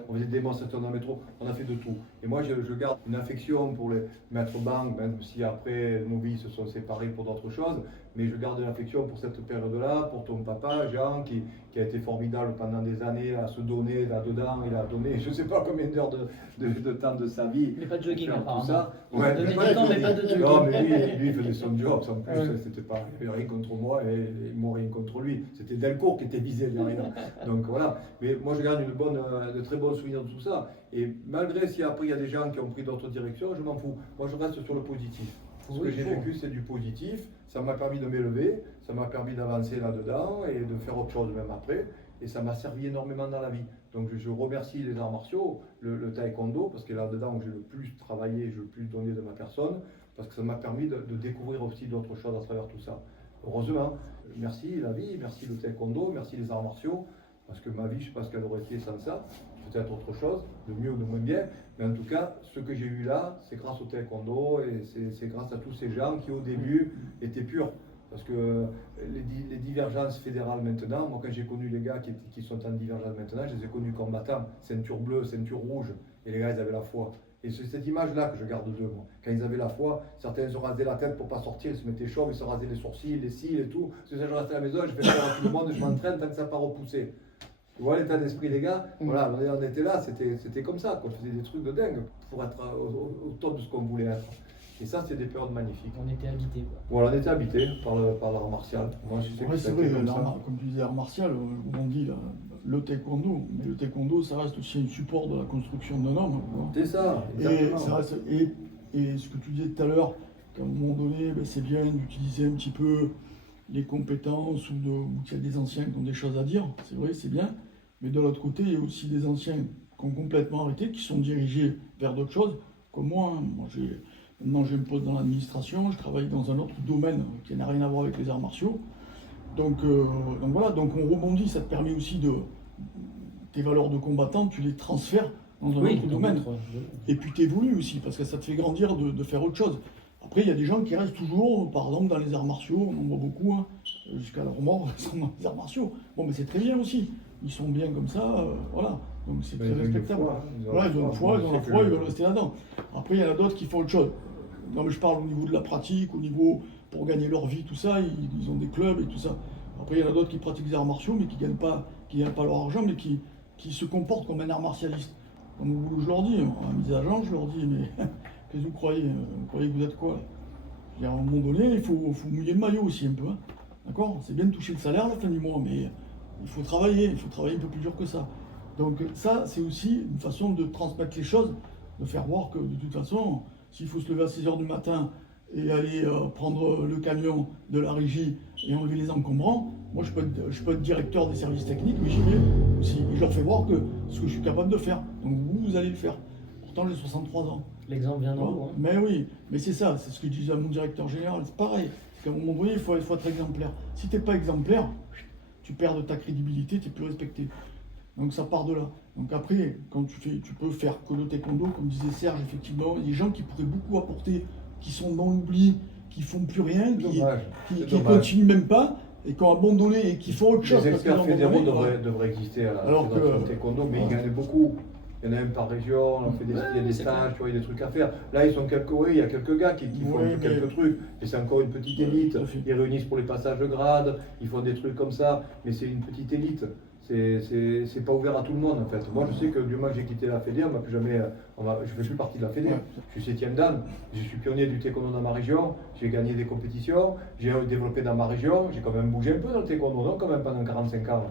On faisait des démonstrations dans le métro, on a fait de tout. Et moi, je garde une affection pour les maîtres banques, même si après nos vies se sont séparées pour d'autres choses, mais je garde une affection pour cette période-là, pour ton papa, Jean, qui a été formidable pendant des années à se donner là-dedans. Il a donné je ne sais pas combien d'heures de temps de sa vie. Mais pas de jogging, pour faire apparemment. tout ça. Ouais, donner du temps, mais pas de jogging. Non, mais lui, il faisait son job, en plus, c'était pas, il n'y avait rien contre moi et moi rien contre lui. C'était Delcourt qui était visé derrière. Donc voilà. Mais moi, je garde de très bons souvenirs de tout ça. Et malgré si après il y a des gens qui ont pris d'autres directions, je m'en fous. Moi, je reste sur le positif. Ce que j'ai vécu, c'est du positif. Ça m'a permis de m'élever, ça m'a permis d'avancer là-dedans et de faire autre chose même après. Et ça m'a servi énormément dans la vie. Donc je remercie les arts martiaux, le taekwondo, parce que là-dedans où j'ai le plus travaillé, j'ai le plus donné de ma personne, parce que ça m'a permis de découvrir aussi d'autres choses à travers tout ça. Heureusement, merci la vie, merci le taekwondo, merci les arts martiaux, parce que ma vie, je ne sais pas ce qu'elle aurait été sans ça, peut-être autre chose, de mieux ou de moins bien, mais en tout cas, ce que j'ai eu là, c'est grâce au taekwondo et c'est grâce à tous ces gens qui au début étaient purs. Parce que les divergences fédérales maintenant, moi quand j'ai connu les gars qui sont en divergence maintenant, je les ai connus combattants, ceinture bleue, ceinture rouge, et les gars ils avaient la foi. Et c'est cette image-là que je garde d'eux, moi. Quand ils avaient la foi, certains se rasaient la tête pour pas sortir, ils se mettaient chauves, ils se rasaient les sourcils, les cils et tout. Parce que ça, je restais à la maison, je fais faire à tout le monde, je m'entraîne tant que ça n'a pas repoussé. Tu vois l'état d'esprit des gars, voilà, on était là, c'était comme ça, on faisait des trucs de dingue pour être au top de ce qu'on voulait être. Et ça, c'est des périodes magnifiques. On était habité, quoi. Voilà, on était habité par l'art martial. Moi, je sais que c'est vrai, comme ça. comme tu disais, l'art martial, on dit là, le taekwondo, mais le taekwondo, ça reste aussi un support de la construction d'un homme. C'est ça, et, ça reste, et ce que tu disais tout à l'heure, qu'à un moment donné, ben, c'est bien d'utiliser un petit peu les compétences ou qu'il y a des anciens qui ont des choses à dire, c'est vrai, c'est bien. Mais de l'autre côté, il y a aussi des anciens qui ont complètement arrêté, qui sont dirigés vers d'autres choses, comme moi. Maintenant, j'ai un poste dans l'administration, je travaille dans un autre domaine qui n'a rien à voir avec les arts martiaux. Donc voilà, donc on rebondit, ça te permet aussi tes valeurs de combattant, tu les transfères dans un autre domaine. Et puis tu évolues aussi, parce que ça te fait grandir de faire autre chose. Après, il y a des gens qui restent toujours, par exemple, dans les arts martiaux, on en voit beaucoup, hein, jusqu'à leur mort, ils sont dans les arts martiaux. Bon, mais c'est très bien aussi, ils sont bien comme ça, voilà. Donc c'est très respectable. Voilà, ils ont la foi, ils veulent rester là-dedans. Après, il y en a d'autres qui font autre chose. Non, mais je parle au niveau de la pratique, au niveau pour gagner leur vie, tout ça, ils ont des clubs et tout ça. Après, il y en a d'autres qui pratiquent des arts martiaux, mais qui gagnent pas leur argent, mais qui se comportent comme un art martialiste. Comme je leur dis, à mise à jour, je leur dis, mais qu'est-ce que vous croyez? Vous croyez que vous êtes quoi? À un moment donné, il faut mouiller le maillot aussi un peu. Hein. D'accord? C'est bien de toucher le salaire à la fin du mois, mais il faut travailler un peu plus dur que ça. Donc ça, c'est aussi une façon de transmettre les choses, de faire voir que de toute façon, s'il faut se lever à 6 h du matin et aller prendre le camion de la régie et enlever les encombrants, moi je peux être directeur des services techniques, mais j'y vais aussi. Et je leur fais voir que ce que je suis capable de faire. Donc vous allez le faire. Pourtant j'ai 63 ans. L'exemple vient d'en haut. Hein. Mais oui, mais c'est ça, c'est ce que je disais à mon directeur général, c'est pareil. Parce qu'à un moment donné, il faut être exemplaire. Si tu n'es pas exemplaire, tu perds de ta crédibilité, tu n'es plus respecté. Donc ça part de là. Donc après, quand tu peux faire que le taekwondo, comme disait Serge, effectivement, il y a des gens qui pourraient beaucoup apporter, qui sont dans l'oubli, qui font plus rien, qui continuent même pas, et qui ont abandonné et qui font autre chose. Les experts fédéraux devraient exister à la fédération de taekwondo, mais ils gagnent beaucoup. Il y en a un par région, on fait il y a des stages, il y a des trucs à faire. Là, il y a quelques gars qui font quelques trucs, et c'est encore une petite élite. Ils réunissent pour les passages de grade, ils font des trucs comme ça, mais c'est une petite élite. C'est pas ouvert à tout le monde en fait. Moi je sais que du moment que j'ai quitté la Fédé, on m'a plus jamais, je fais plus partie de la Fédé. Je suis 7e dan, je suis pionnier du taekwondo dans ma région, j'ai gagné des compétitions, j'ai développé dans ma région, j'ai quand même bougé un peu dans le taekwondo, non, quand même pendant 45 ans.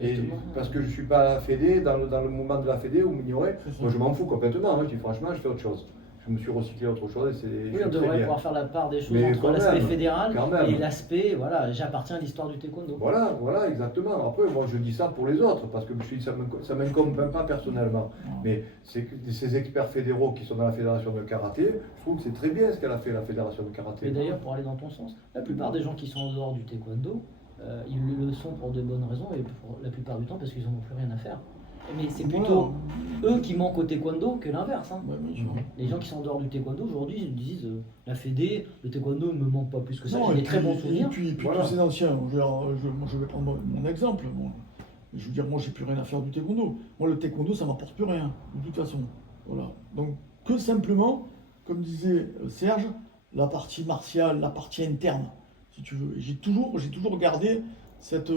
Et parce que je suis pas à la Fédé, dans le mouvement de la Fédé, où m'ignorer, moi je m'en fous complètement, je dis franchement je fais autre chose. Je me suis recyclé autre chose. Oui, on devrait pouvoir faire la part des choses entre l'aspect fédéral et l'aspect, voilà, j'appartiens à l'histoire du taekwondo. Voilà, exactement. Après, moi je dis ça pour les autres, parce que ça ne m'incombe même pas personnellement. Mais ces experts fédéraux qui sont dans la fédération de karaté, je trouve que c'est très bien ce qu'elle a fait, la fédération de karaté. Et d'ailleurs, pour aller dans ton sens, la plupart des gens qui sont en dehors du taekwondo, ils le sont pour de bonnes raisons et pour la plupart du temps parce qu'ils n'en ont plus rien à faire. Mais c'est plutôt eux qui manquent au taekwondo que l'inverse. Hein. Les gens qui sont en dehors du taekwondo aujourd'hui ils disent la Fédé, le taekwondo ne me manque pas plus que ça. J'ai des très bons souvenirs. Et puis tous ces anciens, je vais prendre mon exemple. Je veux dire, moi j'ai plus rien à faire du taekwondo. Moi le taekwondo ça m'apporte plus rien, de toute façon. Voilà. Donc que simplement, comme disait Serge, la partie martiale, la partie interne, si tu veux. J'ai toujours gardé cette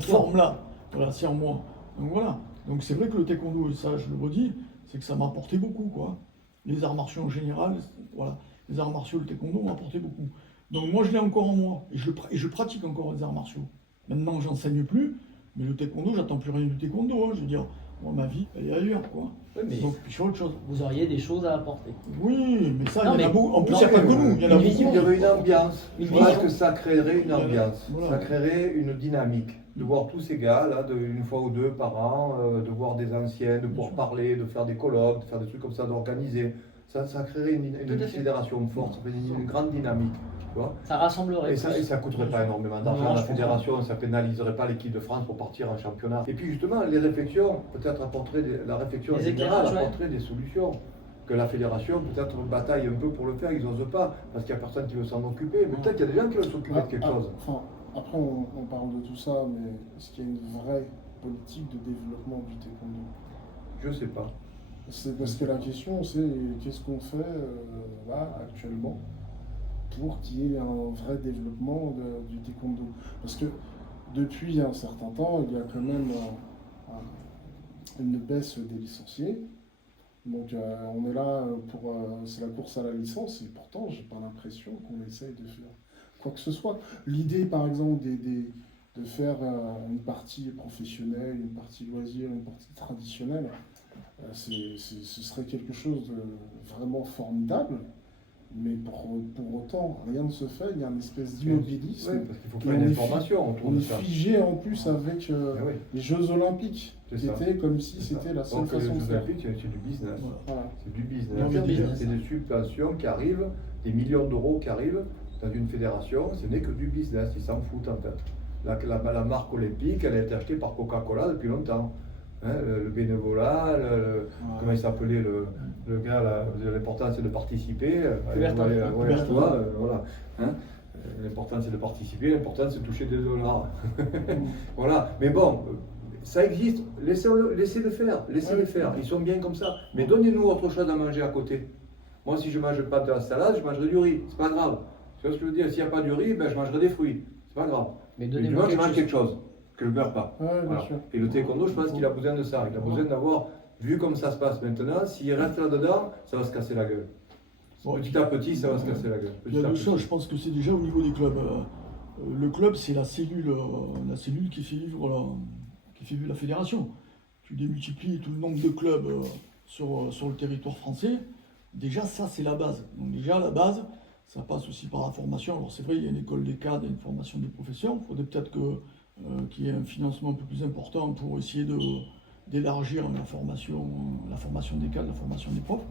forme-là. Voilà, c'est en moi. Donc voilà, donc c'est vrai que le taekwondo, et ça je le redis, c'est que ça m'a apporté beaucoup, quoi. Les arts martiaux en général, voilà, les arts martiaux, le taekwondo m'ont apporté beaucoup. Donc moi je l'ai encore en moi, et je pratique encore les arts martiaux. Maintenant j'enseigne plus, mais le taekwondo, j'attends plus rien du taekwondo, hein. Je veux dire, moi ma vie, elle est ailleurs, quoi. Oui, donc je fais autre chose. Vous auriez des choses à apporter. Oui, mais ça, il y en a beaucoup. En plus, il n'y a pas que nous, il y en a beaucoup. Il y aurait une ambiance. Je pense que ça créerait une ambiance, ça créerait une dynamique. De voir tous ces gars là, une fois ou deux par an, de voir des anciens, de pouvoir parler, de faire des colloques, de faire des trucs comme ça, d'organiser. Ça créerait une fédération forte, une grande dynamique. Tu vois. Ça rassemblerait. Et ça ne coûterait pas énormément d'argent à la fédération, ça ne pénaliserait pas l'équipe de France pour partir en championnat. Et puis justement, les réflexions, peut-être la réflexion générale apporterait des solutions. Que la fédération peut-être bataille un peu pour le faire, ils n'osent pas, parce qu'il n'y a personne qui veut s'en occuper. Mais peut-être qu'il y a des gens qui veulent s'occuper de quelque chose. Après, on parle de tout ça, mais est-ce qu'il y a une vraie politique de développement du taekwondo? Je ne sais pas. C'est parce que la question, c'est qu'est-ce qu'on fait là, actuellement, pour qu'il y ait un vrai développement du taekwondo? Parce que depuis un certain temps, il y a quand même une baisse des licenciés. Donc on est là pour... c'est la course à la licence, et pourtant, j'ai pas l'impression qu'on essaye de faire quoi que ce soit. L'idée, par exemple, de faire une partie professionnelle, une partie loisir, une partie traditionnelle, ce serait quelque chose de vraiment formidable. Mais pour autant, rien ne se fait, il y a une espèce d'immobilisme. Oui, parce qu'il faut pas une information autour on de est ça. figé en plus avec Oui. les Jeux Olympiques, C'est qui ça. étaient comme si C'est c'était ça. la seule Donc, façon de les Jeux faire. Olympiques, c'est du business. Voilà. C'est du business. Non, mais business. C'est des subventions qui arrivent, des millions d'euros qui arrivent dans une fédération. Ce n'est que du business. Ils s'en foutent en fait. La marque olympique, elle a été achetée par Coca-Cola depuis longtemps. Hein, le bénévolat, comment il s'appelait le gars là, l'important c'est de participer. Voilà. Hein, l'important c'est de participer, l'important c'est de toucher des dollars. Voilà. Mais bon, ça existe. Laissez-le faire. Laissez-les faire. Ils sont bien comme ça. Mais donnez-nous autre chose à manger à côté. Moi, si je mange pas de la salade, je mangerai du riz. C'est pas grave. Tu vois ce que je veux dire? S'il n'y a pas du riz, ben, je mangerai des fruits. C'est pas grave. Mais Du moins, je mange quelque chose. Que je ne meurs pas. Ouais, bien Voilà. sûr. Et le taekwondo, je pense qu'il a besoin de ça. Il a besoin d'avoir, vu comme ça se passe maintenant, s'il reste là-dedans, ça va se casser la gueule. Bon, Petit à petit, ça va se casser la gueule. Il y Petit a à deux petit. choses, je pense que c'est déjà au niveau des clubs. Le club, c'est la cellule qui fait vivre la fédération. Tu démultiplies tout le nombre de clubs sur le territoire français. Déjà, ça, c'est la base. Donc déjà, la base, ça passe aussi par la formation. Alors c'est vrai, il y a une école des cadres, il y a une formation des professeurs. Il faudrait peut-être qu'il y ait un financement un peu plus important pour essayer d'élargir la formation des cadres, la formation des profs.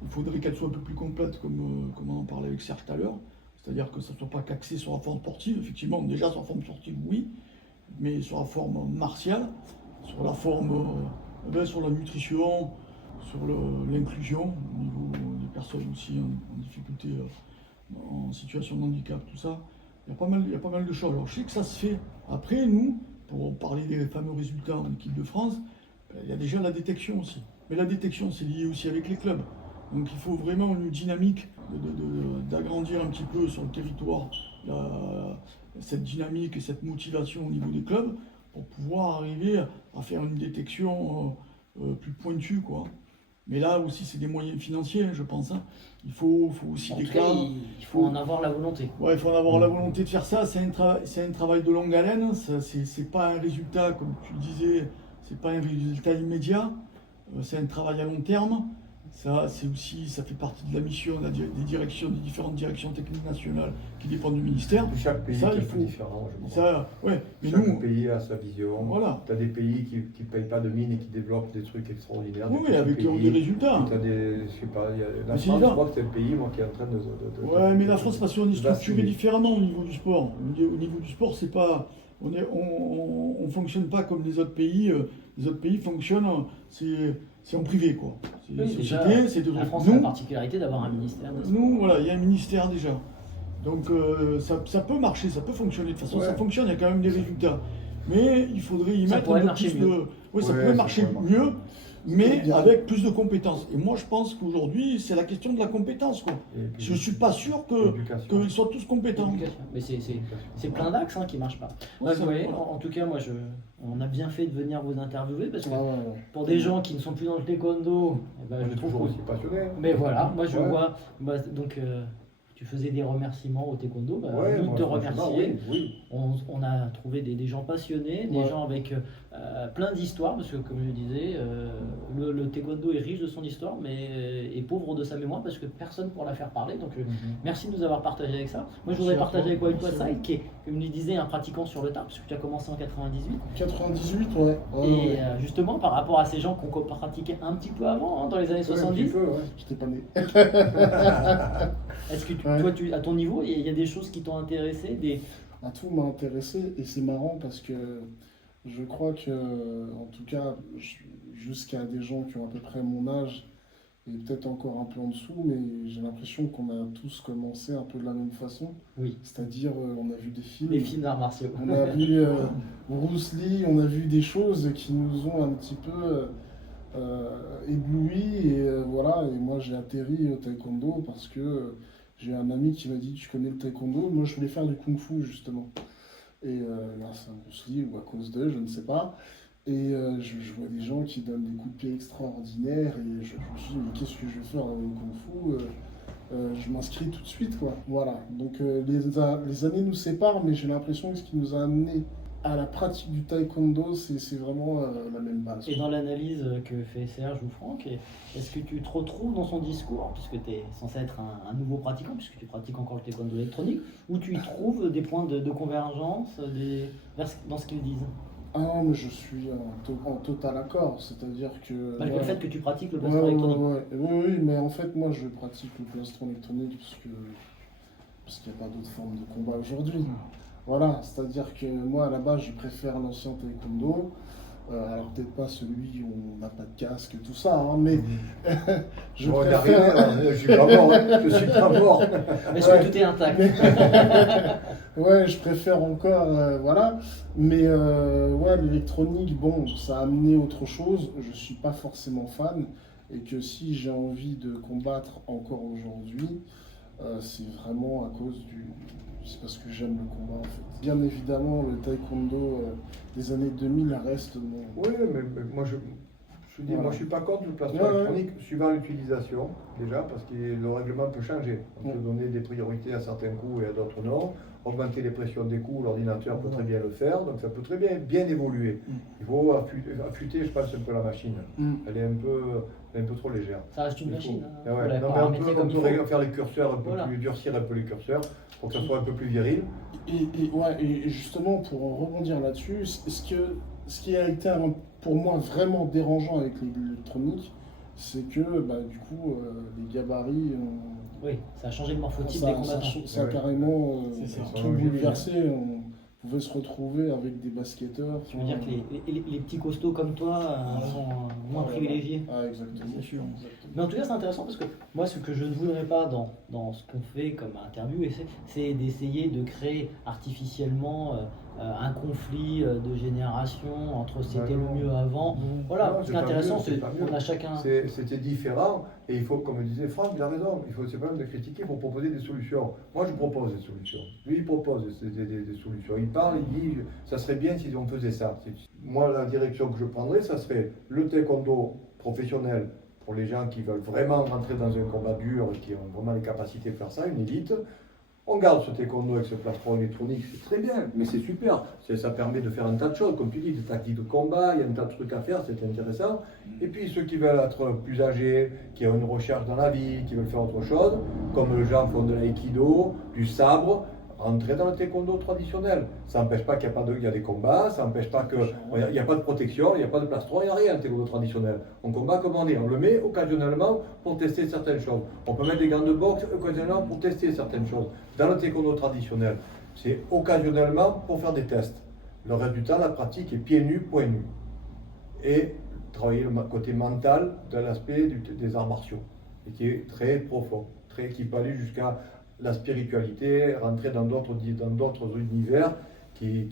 Il faudrait qu'elle soit un peu plus complète, comme on en parlait avec Serge tout à l'heure. C'est-à-dire que ça ne soit pas qu'axé sur la forme sportive. Effectivement, déjà sur la forme sportive, oui, mais sur la forme martiale, sur la forme, sur la nutrition, sur l'inclusion au niveau des personnes aussi en difficulté, en situation de handicap, tout ça. Il y a pas mal de choses. Alors je sais que ça se fait. Après, nous, pour parler des fameux résultats en équipe de France, il y a déjà la détection aussi. Mais la détection, c'est lié aussi avec les clubs. Donc il faut vraiment une dynamique d'agrandir un petit peu sur le territoire cette dynamique et cette motivation au niveau des clubs pour pouvoir arriver à faire une détection plus pointue, quoi. Mais là aussi, c'est des moyens financiers, je pense. Hein. Il faut aussi des cadres. Il faut en avoir la volonté. Ouais, il faut en avoir la volonté de faire ça. C'est un travail de longue haleine. C'est pas un résultat, comme tu le disais, c'est pas un résultat immédiat. C'est un travail à long terme. Ça fait partie de la mission des différentes directions techniques nationales qui dépendent du ministère. Chaque pays est un peu différent, je crois. Mais chaque pays a sa vision. Voilà. Tu as des pays qui ne payent pas de mines et qui développent des trucs extraordinaires. Oui, avec des résultats. Tu as des, je sais pas, la Mais France, je crois que c'est le pays qui est en train de ouais, mais la France, parce qu'on est structuré vaciller. différemment au niveau du sport. Au niveau du sport, c'est pas, on fonctionne pas comme les autres pays. Les autres pays fonctionnent, c'est en privé, quoi. C'est des sociétés, c'est de la France a la particularité d'avoir un ministère. Nous, voilà, il y a un ministère déjà. Donc ça peut marcher, ça peut fonctionner. De toute façon, ça fonctionne, il y a quand même des résultats. Mais il faudrait y mettre un peu plus de... Oui, ça pourrait marcher mieux, mais avec plus de compétences. Et moi, je pense qu'aujourd'hui, c'est la question de la compétence, quoi. Je ne suis pas sûr qu'ils soient tous compétents. Mais c'est plein d'axes qui ne marchent pas. Ouais, vous voyez, en tout cas, moi, on a bien fait de venir vous interviewer parce que pour des gens qui ne sont plus dans le taekwondo, je trouve aussi passionné. Mais voilà, moi je vois, donc tu faisais des remerciements au taekwondo, nous te remercier. Oui. On a trouvé des gens passionnés, des gens avec plein d'histoires, parce que comme je disais, le taekwondo est riche de son histoire, mais est pauvre de sa mémoire, parce que personne ne pourra la faire parler. Donc merci de nous avoir partagé avec ça. Moi je voudrais partager avec toi Saïd, qui est, comme je disais, un pratiquant sur le tard, parce que tu as commencé en 98. 98, ouais. Et justement, par rapport à ces gens qui ont pratiqué un petit peu avant, dans les années 70. J'étais pas né. Est-ce que toi, à ton niveau, il y a des choses qui t'ont intéressé Tout m'a intéressé, et c'est marrant parce que je crois que, en tout cas, jusqu'à des gens qui ont à peu près mon âge, et peut-être encore un peu en dessous, mais j'ai l'impression qu'on a tous commencé un peu de la même façon. Oui. C'est-à-dire, on a vu des films. Des films d'arts martiaux. On a vu Bruce Lee, on a vu des choses qui nous ont un petit peu éblouis. Et voilà, et moi j'ai atterri au taekwondo parce que j'ai un ami qui m'a dit: tu connais le taekwondo? Moi je voulais faire du kung-fu justement. Et grâce à Bruce Lee ou à cause d'eux, je ne sais pas. Et je vois des gens qui donnent des coups de pied extraordinaires et je me suis dit, mais qu'est-ce que je vais faire au Kung Fu? Je m'inscris tout de suite, quoi. Voilà. Donc les années nous séparent, mais j'ai l'impression que ce qui nous a amené à la pratique du taekwondo, c'est vraiment la même base. Et dans l'analyse que fait Serge ou Franck, est-ce que tu te retrouves dans son discours, puisque tu es censé être un nouveau pratiquant, puisque tu pratiques encore le taekwondo électronique, où tu y trouves des points de convergence dans ce qu'ils disent? Ah non, mais je suis en total accord, c'est-à-dire que... Malgré le fait que tu pratiques le plastron électronique. Oui, mais en fait, moi, je pratique le plastron électronique parce qu'il n'y a pas d'autre forme de combat aujourd'hui. Voilà, c'est-à-dire que moi, à la base, je préfère l'ancien taekwondo. Alors peut-être pas celui où on n'a pas de casque, tout ça, hein, mais je préfère... Je suis pas mort, je suis pas mort. Mais est-ce que tout est intact? Ouais, je préfère encore, voilà. Mais ouais, l'électronique, bon, ça a amené autre chose. Je suis pas forcément fan. Et que si j'ai envie de combattre encore aujourd'hui, c'est vraiment à cause c'est parce que j'aime le combat, en fait. Bien évidemment, le taekwondo des années 2000 reste mon... Oui, mais moi je dis, Voilà. moi je suis pas contre le plastron électronique, suivant l'utilisation, déjà, parce que le règlement peut changer. On peut donner des priorités à certains coups et à d'autres non. Augmenter les pressions des coups, l'ordinateur peut très bien le faire, donc ça peut très bien évoluer. Il faut affûter, je pense, un peu la machine. Elle est un peu trop légère. Ça reste une machine. Ah ouais. Faut Non, mais on peut comme faire les curseurs un peu plus, durcir un peu les curseurs pour que ça soit un peu plus viril. Et justement, pour rebondir là-dessus, ce qui a été pour moi vraiment dérangeant avec l'électronique, c'est que du coup, les gabarits... Oui, ça a changé le morphotype des combattants. Ça a carrément tout bouleversé. Oui. On pouvait se retrouver avec des basketteurs. Tu veux dire que les petits costauds comme toi sont moins privilégiés? Ah, exactement. C'est sûr. Mais en tout cas, c'est intéressant parce que moi, ce que je ne voudrais pas dans ce qu'on fait comme interview, c'est d'essayer de créer artificiellement un conflit de génération entre c'était le mieux avant. Voilà, Non, ce qui est intéressant, c'est pas qu'on a chacun. C'était différent et il faut, comme disait Franck, il a raison, c'est pas même de critiquer pour proposer des solutions. Moi, je propose des solutions. Lui, il propose des solutions. Il parle, il dit, ça serait bien si on faisait ça. Moi, la direction que je prendrais, ça serait le taekwondo professionnel pour les gens qui veulent vraiment rentrer dans un combat dur et qui ont vraiment les capacités de faire ça, une élite. On garde ce taekwondo avec ce plastron électronique, c'est très bien, mais c'est super. Ça permet de faire un tas de choses, comme tu dis, des tactiques de combat, il y a un tas de trucs à faire, c'est intéressant. Et puis ceux qui veulent être plus âgés, qui ont une recherche dans la vie, qui veulent faire autre chose, comme les gens font de l'aïkido, du sabre, rentrer dans le taekwondo traditionnel. Ça n'empêche pas qu'il y a des combats, ça n'empêche pas qu'il n'y a pas de protection, il n'y a pas de plastron, il n'y a rien, le taekwondo traditionnel. On combat comme on est, on le met occasionnellement pour tester certaines choses. On peut mettre des gants de boxe occasionnellement pour tester certaines choses. Dans le taekwondo traditionnel, c'est occasionnellement pour faire des tests. Le reste du temps, la pratique est pieds nus, poings nus. Et travailler le côté mental de l'aspect des arts martiaux, et qui est très profond, qui peut aller jusqu'à la spiritualité, rentrer dans d'autres univers qui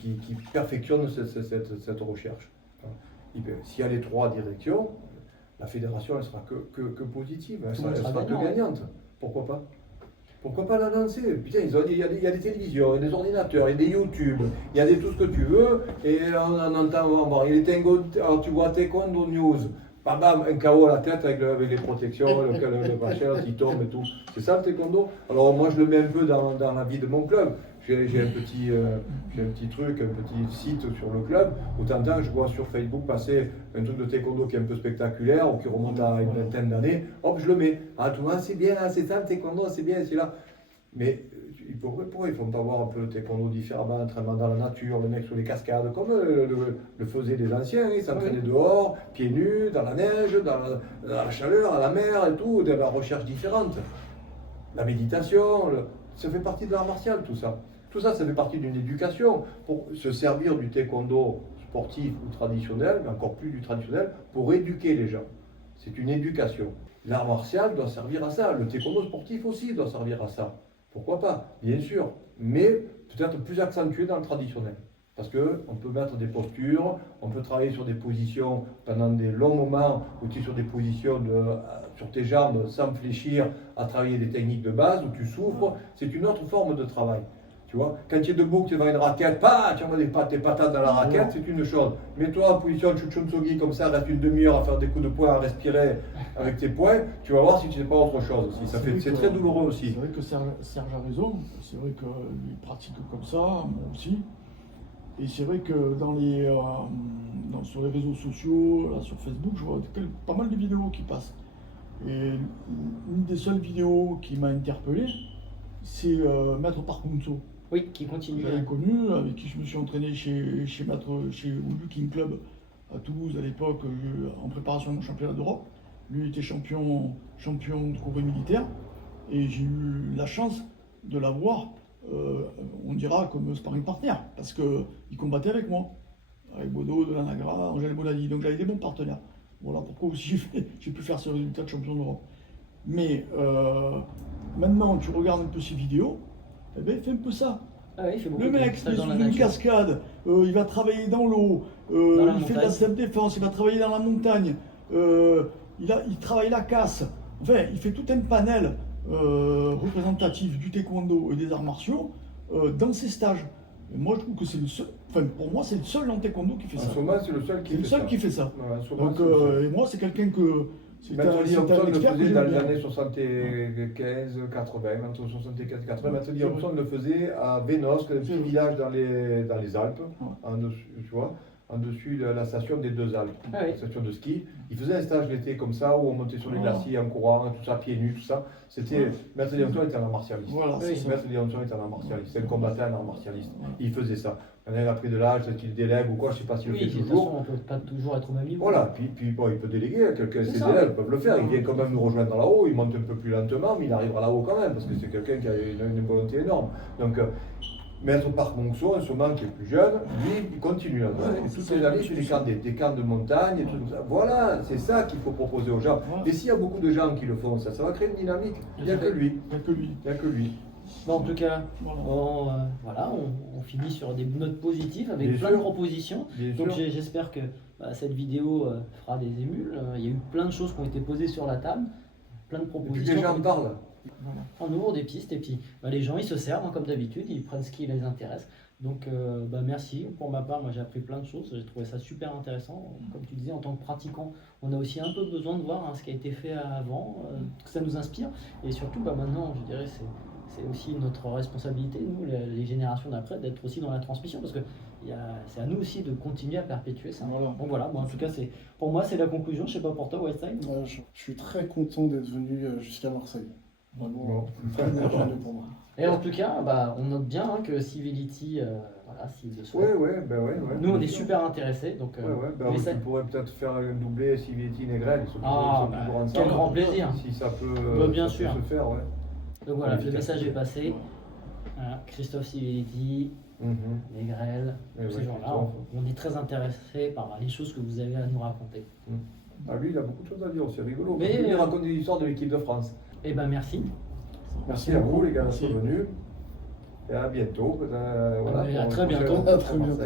perfectionnent cette recherche. S'il y a les trois directions, la fédération elle sera que positive, elle sera que gagnante. Pourquoi pas? Pourquoi pas la lancer? Putain, il y a des télévisions, il y a des ordinateurs, il y a des YouTube, il y a tout ce que tu veux, et on entend, bon, il est alors tu vois Taekwondo News, bam bam, un KO à la tête avec les protections, le machin qui tombe et tout. C'est ça le taekwondo? Alors moi je le mets un peu dans la vie de mon club. J'ai un petit truc, un petit site sur le club où t'entends, je vois sur Facebook passer un truc de taekwondo qui est un peu spectaculaire ou qui remonte à une vingtaine d'années. Hop, je le mets. Ah, tout le monde, c'est bien, c'est ça le taekwondo, c'est bien, c'est là. Mais pourquoi ils ne font pas voir un peu le taekwondo différemment, entraînement dans la nature, le mec sur les cascades, comme le faisaient les anciens, ils s'entraînaient dehors, pieds nus, dans la neige, dans la chaleur, à la mer et tout, de la recherche différente. La méditation, ça fait partie de l'art martial tout ça. Tout ça, ça fait partie d'une éducation pour se servir du taekwondo sportif ou traditionnel, mais encore plus du traditionnel, pour éduquer les gens. C'est une éducation. L'art martial doit servir à ça, le taekwondo sportif aussi doit servir à ça. Pourquoi pas? Bien sûr, mais peut-être plus accentué dans le traditionnel. Parce qu'on peut mettre des postures, on peut travailler sur des positions pendant des longs moments où tu es sur des positions sur tes jambes sans fléchir, à travailler des techniques de base où tu souffres. C'est une autre forme de travail. Tu vois, quand tu es debout, que tu es devant une raquette, tu envoies tes patates dans la raquette, c'est une chose. Mets-toi en position Chuchunsogi comme ça, reste une demi-heure à faire des coups de poing, à respirer avec tes poings, tu vas voir si tu n'es pas autre chose aussi. C'est très douloureux aussi. C'est vrai que Serge a raison, c'est vrai qu'il pratique comme ça, moi aussi. Et c'est vrai que sur les réseaux sociaux, là, sur Facebook, je vois pas mal de vidéos qui passent. Et une des seules vidéos qui m'a interpellé, c'est Maître Park Hung-soo. Oui, qui continue. J'avais connu, avec qui je me suis entraîné chez Oulu King Club à Toulouse à l'époque, en préparation de mon championnat d'Europe. Lui était champion de Corée militaire. Et j'ai eu la chance de l'avoir, on dira, comme sparring partner, parce qu'il combattait avec moi, avec Bodo, Delanagra, Angèle Boladi. Donc j'avais des bons partenaires. Voilà pourquoi aussi j'ai pu faire ce résultat de champion d'Europe. Mais maintenant, tu regardes un peu ces vidéos, eh ben, il fait un peu ça. Ah oui, il fait beaucoup Le mec, il est sous une cascade, il va travailler dans l'eau, il fait de la self-défense, il va travailler dans la montagne, il travaille la casse. Enfin, il fait tout un panel représentatif du taekwondo et des arts martiaux dans ses stages. Et moi, je trouve que c'est le seul, enfin, pour moi, c'est le seul en taekwondo qui fait ça. En ce moment, c'est le seul qui fait ça. Ouais, donc, et moi, c'est quelqu'un que... Maître Lee Thompson le faisait dans les années 75-80, entre 75 et 80. Maître Lee Thompson le faisait à Vénosque, un petit village dans les Alpes, en dessus, tu vois, en dessus de la station des Deux Alpes, la station de ski. Il faisait un stage l'été comme ça, où on montait sur les glaciers en courant, tout ça, pieds nus, tout ça. Maître Lee Thompson était un art martialiste. Voilà, Maître Lee Thompson était un art martialiste, c'est un combattant, un art martialiste. Il faisait ça. Maintenant, il a pris de l'âge, qu'il délègue ou quoi, je ne sais pas s'il le fait toujours. De toute façon, on ne peut pas toujours être au même niveau. Voilà, puis bon, il peut déléguer, quelqu'un, ses élèves peuvent le faire. Il vient quand même nous rejoindre là-haut, il monte un peu plus lentement, mais il arrivera là-haut quand même, parce que c'est quelqu'un qui a une volonté énorme. Donc, Maître Park Hung-soo, en ce moment qui est plus jeune, lui, il continue là-dedans. Et toutes les années, il fait des camps de montagne, et tout ça. Voilà, c'est ça qu'il faut proposer aux gens. Et s'il y a beaucoup de gens qui le font, ça va créer une dynamique. Il n'y a que lui. Il n'y a que lui. Bon, en tout cas, on finit sur des notes positives avec plein de propositions. Donc j'espère que cette vidéo fera des émules. Il y a eu plein de choses qui ont été posées sur la table, plein de propositions. Et puis les gens parlent. On ouvre des pistes et puis les gens ils se servent comme d'habitude, ils prennent ce qui les intéresse. Donc merci. Pour ma part, moi j'ai appris plein de choses, j'ai trouvé ça super intéressant. Comme tu disais, en tant que pratiquant, on a aussi un peu besoin de voir ce qui a été fait avant, que ça nous inspire. Et surtout maintenant, je dirais, c'est aussi notre responsabilité, nous, les générations d'après, d'être aussi dans la transmission, parce que c'est à nous aussi de continuer à perpétuer ça. Voilà. Donc voilà, en tout cas, pour moi, c'est la conclusion. Je ne sais pas pour toi, Whiteside. Je suis très content d'être venu jusqu'à Marseille. Vraiment, très bien pour moi. Et en tout cas, on note bien que Civility, s'il le souhaite. Ouais. Nous, on est super intéressés. Donc, on pourrait peut-être faire un doublé Civility Negrel. Ils sont toujours ensemble. Quel grand plaisir. Si ça peut, bien sûr. se faire, ouais. Donc voilà, le message est passé. Voilà, Christophe Civility, Negrel, ces gens-là, on est très intéressés par les choses que vous avez à nous raconter. Lui, il a beaucoup de choses à dire, c'est rigolo. Mais il raconte des histoires de l'équipe de France. Eh ben merci. Merci à vous, les gars, d'être venus. Et à bientôt. À très bientôt. À très bientôt.